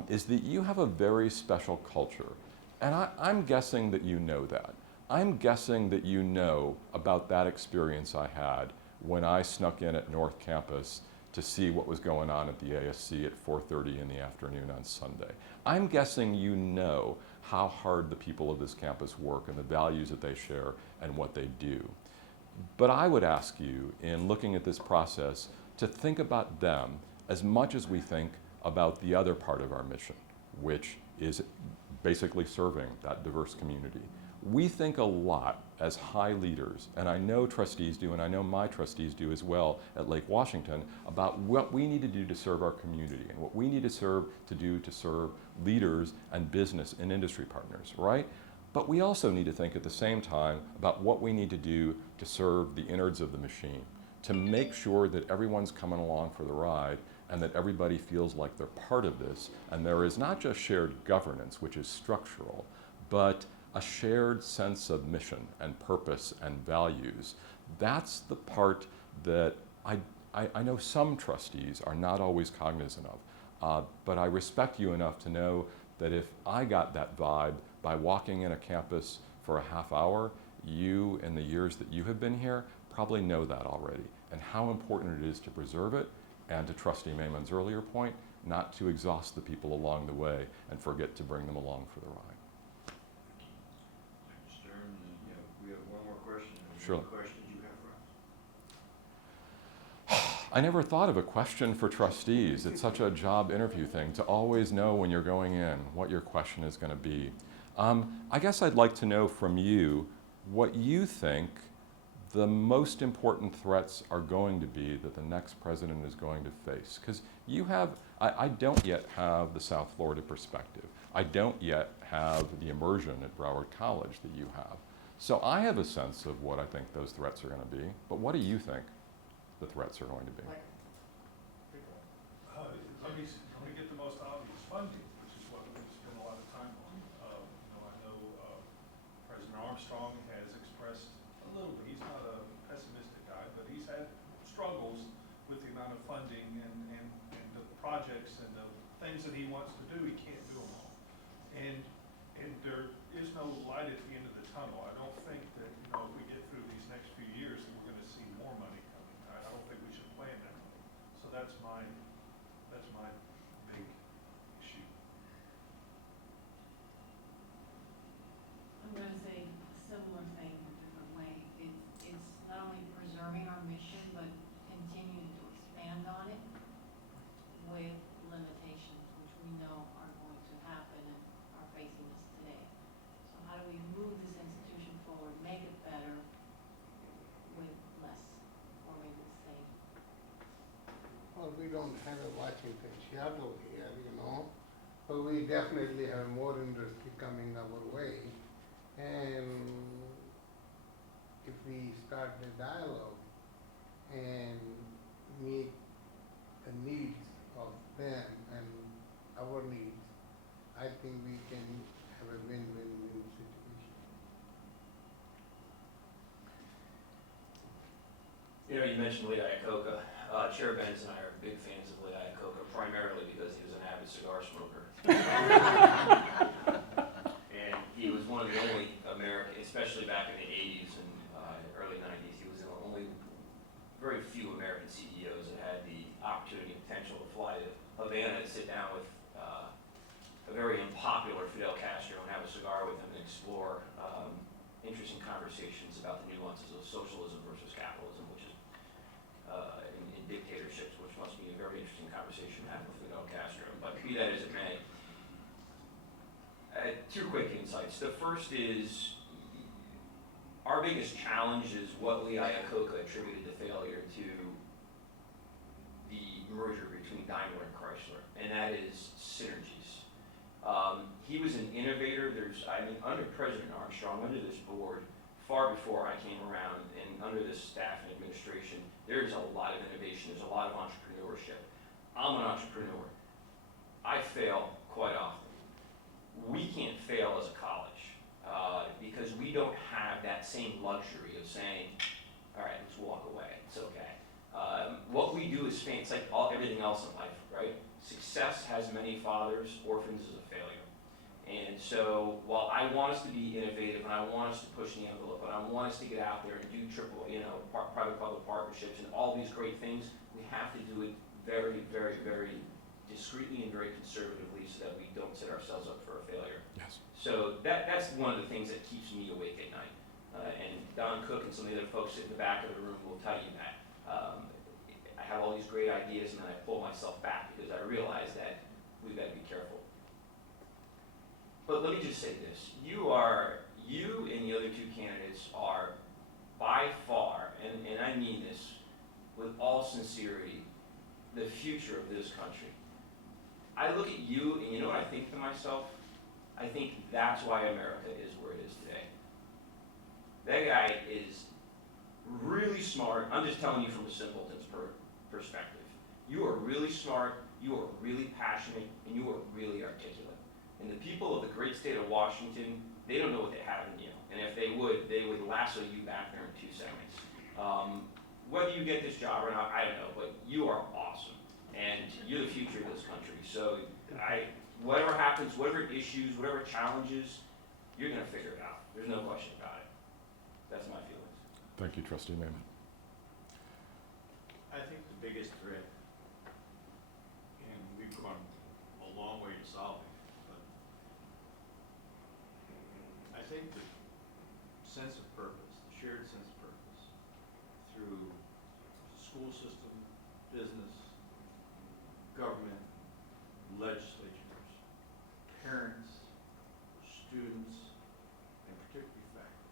is that you have a very special culture. And I'm guessing that you know that. I'm guessing that you know about that experience I had when I snuck in at North Campus to see what was going on at the ASC at 4:30 in the afternoon on Sunday. I'm guessing you know how hard the people of this campus work and the values that they share and what they do. But I would ask you, in looking at this process, to think about them as much as we think about the other part of our mission, which is basically serving that diverse community. We think a lot as high leaders, and I know trustees do, and I know my trustees do as well at Lake Washington, about what we need to do to serve our community and what we need to do to serve leaders and business and industry partners, right? But we also need to think at the same time about what we need to do to serve the innards of the machine, to make sure that everyone's coming along for the ride and that everybody feels like they're part of this. And there is not just shared governance, which is structural, but a shared sense of mission and purpose and values. That's the part that I know some trustees are not always cognizant of. But I respect you enough to know that if I got that vibe by walking in a campus for a half hour, you, in the years that you have been here, probably know that already, and how important it is to preserve it, and to Trustee Mayman's earlier point, not to exhaust the people along the way and forget to bring them along for the ride. Dr. Stern, we have one more question. Sure. What questions you have for us? I never thought of a question for trustees. It's such a job interview thing to always know when you're going in what your question is going to be. I guess I'd like to know from you what you think the most important threats are going to be that the next president is going to face. Because you have, I don't yet have the South Florida perspective. I don't yet have the immersion at Broward College that you have. So I have a sense of what I think those threats are going to be. But what do you think the threats are going to be? Let me get the most obvious: funding, which is what we spend a lot of time on. I know President Armstrong has expressed a little bit, he's not a pessimistic guy, but he's had struggles with the amount of funding and the projects and the things that he wants to do. He can't do them all. And there is no light at the end of the tunnel. I don't think that, if we get through these next few years, that we're going to see more money coming. I don't think we should plan that way. So that's my big issue. I'm going to say a similar thing in a different way. It's not only preserving our mission, but continuing to expand on it with limitations, which we know are going to happen and are facing us today. So how do we move this institution forward, make it better with less, or maybe the same? Well, we don't have a Washington Seattle here, but we definitely have more industry coming our way. And if we start the dialogue and meet the needs of them and our needs, I think we can have a win-win-win situation. You mentioned Lake Iacocca. Chair Benz and I are big fans of Lee Iacocca, primarily because he was an avid cigar smoker. And he was one of the only American, especially back in the 80s and early 90s, he was the only, very few American CEOs that had the opportunity and potential to fly to Havana and sit down with a very unpopular Fidel Castro and have a cigar with him and explore interesting conversations about the nuances of socialism versus capitalism, which is in dictatorships, which must be a very interesting conversation to have with Fidel Castro. But be that as it may, two quick insights. The first is our biggest challenge is what Lee Iacocca attributed the failure to the merger between Daimler and Chrysler, and that is synergies. He was an innovator. Under President Armstrong, under this board, far before I came around, and under this staff and administration, there's a lot of innovation, there's a lot of entrepreneurship. I'm an entrepreneur. I fail quite often. We can't fail as a college because we don't have that same luxury of saying, all right, let's walk away, it's okay. What we do is it's like everything else in life, right? Success has many fathers, orphans is a failure. And so while I want us to be innovative and I want us to push the envelope and I want us to get out there and do private-public partnerships and all these great things, we have to do it very, very, very discreetly and very conservatively so that we don't set ourselves up for a failure. Yes. So that's one of the things that keeps me awake at night. And Don Cook and some of the other folks in the back of the room will tell you that. I have all these great ideas and then I pull myself back because I realize that we've got to be careful. But let me just say this, you and the other two candidates are by far, and I mean this with all sincerity, the future of this country. I look at you and you know what I think to myself? I think that's why America is where it is today. That guy is really smart. I'm just telling you from a simpleton's perspective. You are really smart, you are really passionate, and you are really articulate. And the people of the great state of Washington, they don't know what they have in you. And if they would lasso you back there in 2 seconds. Whether you get this job or not, I don't know, but you are awesome. And you're the future of this country. So whatever happens, whatever issues, whatever challenges, you're gonna figure it out. There's no question about it. That's my feelings. Thank you, Trustee Naiman. I think the biggest threat, and we've gone a long way to solve it, but I think the sense of purpose, the shared sense of purpose, through the school system, business, government, legislatures, parents, students, and particularly faculty.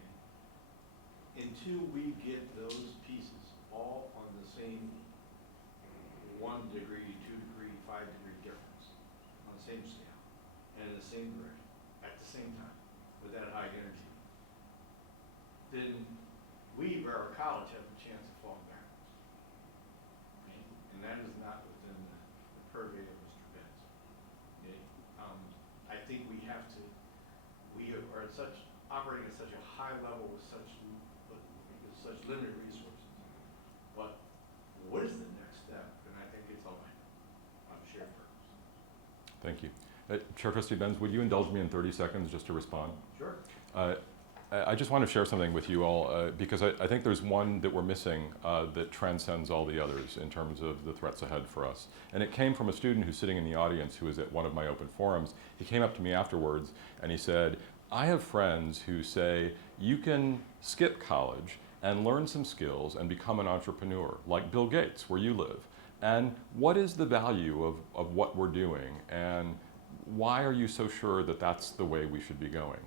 Okay? Until we get those pieces all on the same 1 degree, 2 degree, 5 degree difference, on the same scale, and in the same direction, at the same time, with that high energy, then we, Broward College, have a chance of falling backwards. Okay? And that is not within the purview of Mr. Benz. Okay? I think we are operating at such a high level with such limited resources. But what is the next step? And I think it's on shared purpose. Thank you. Chair Trustee Benz, would you indulge me in 30 seconds just to respond? Sure. I just want to share something with you all because I think there's one that we're missing that transcends all the others in terms of the threats ahead for us. And it came from a student who's sitting in the audience who was at one of my open forums. He came up to me afterwards and he said, I have friends who say you can skip college and learn some skills and become an entrepreneur, like Bill Gates, where you live. And what is the value of what we're doing? And why are you so sure that that's the way we should be going?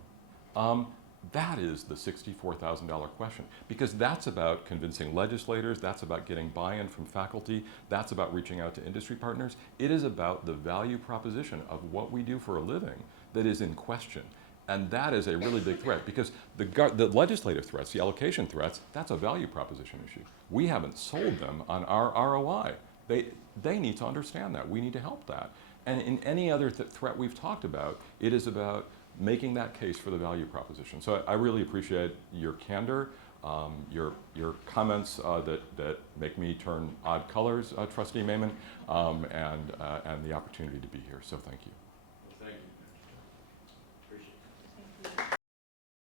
That is the $64,000 question, because that's about convincing legislators, that's about getting buy-in from faculty, that's about reaching out to industry partners. It is about the value proposition of what we do for a living that is in question. And that is a really big threat, because the legislative threats, the allocation threats, that's a value proposition issue. We haven't sold them on our ROI. They need to understand that. We need to help that. And in any other threat we've talked about, it is about making that case for the value proposition. So I really appreciate your candor. your comments that make me turn odd colors, Trustee Mayman, and the opportunity to be here. So thank you.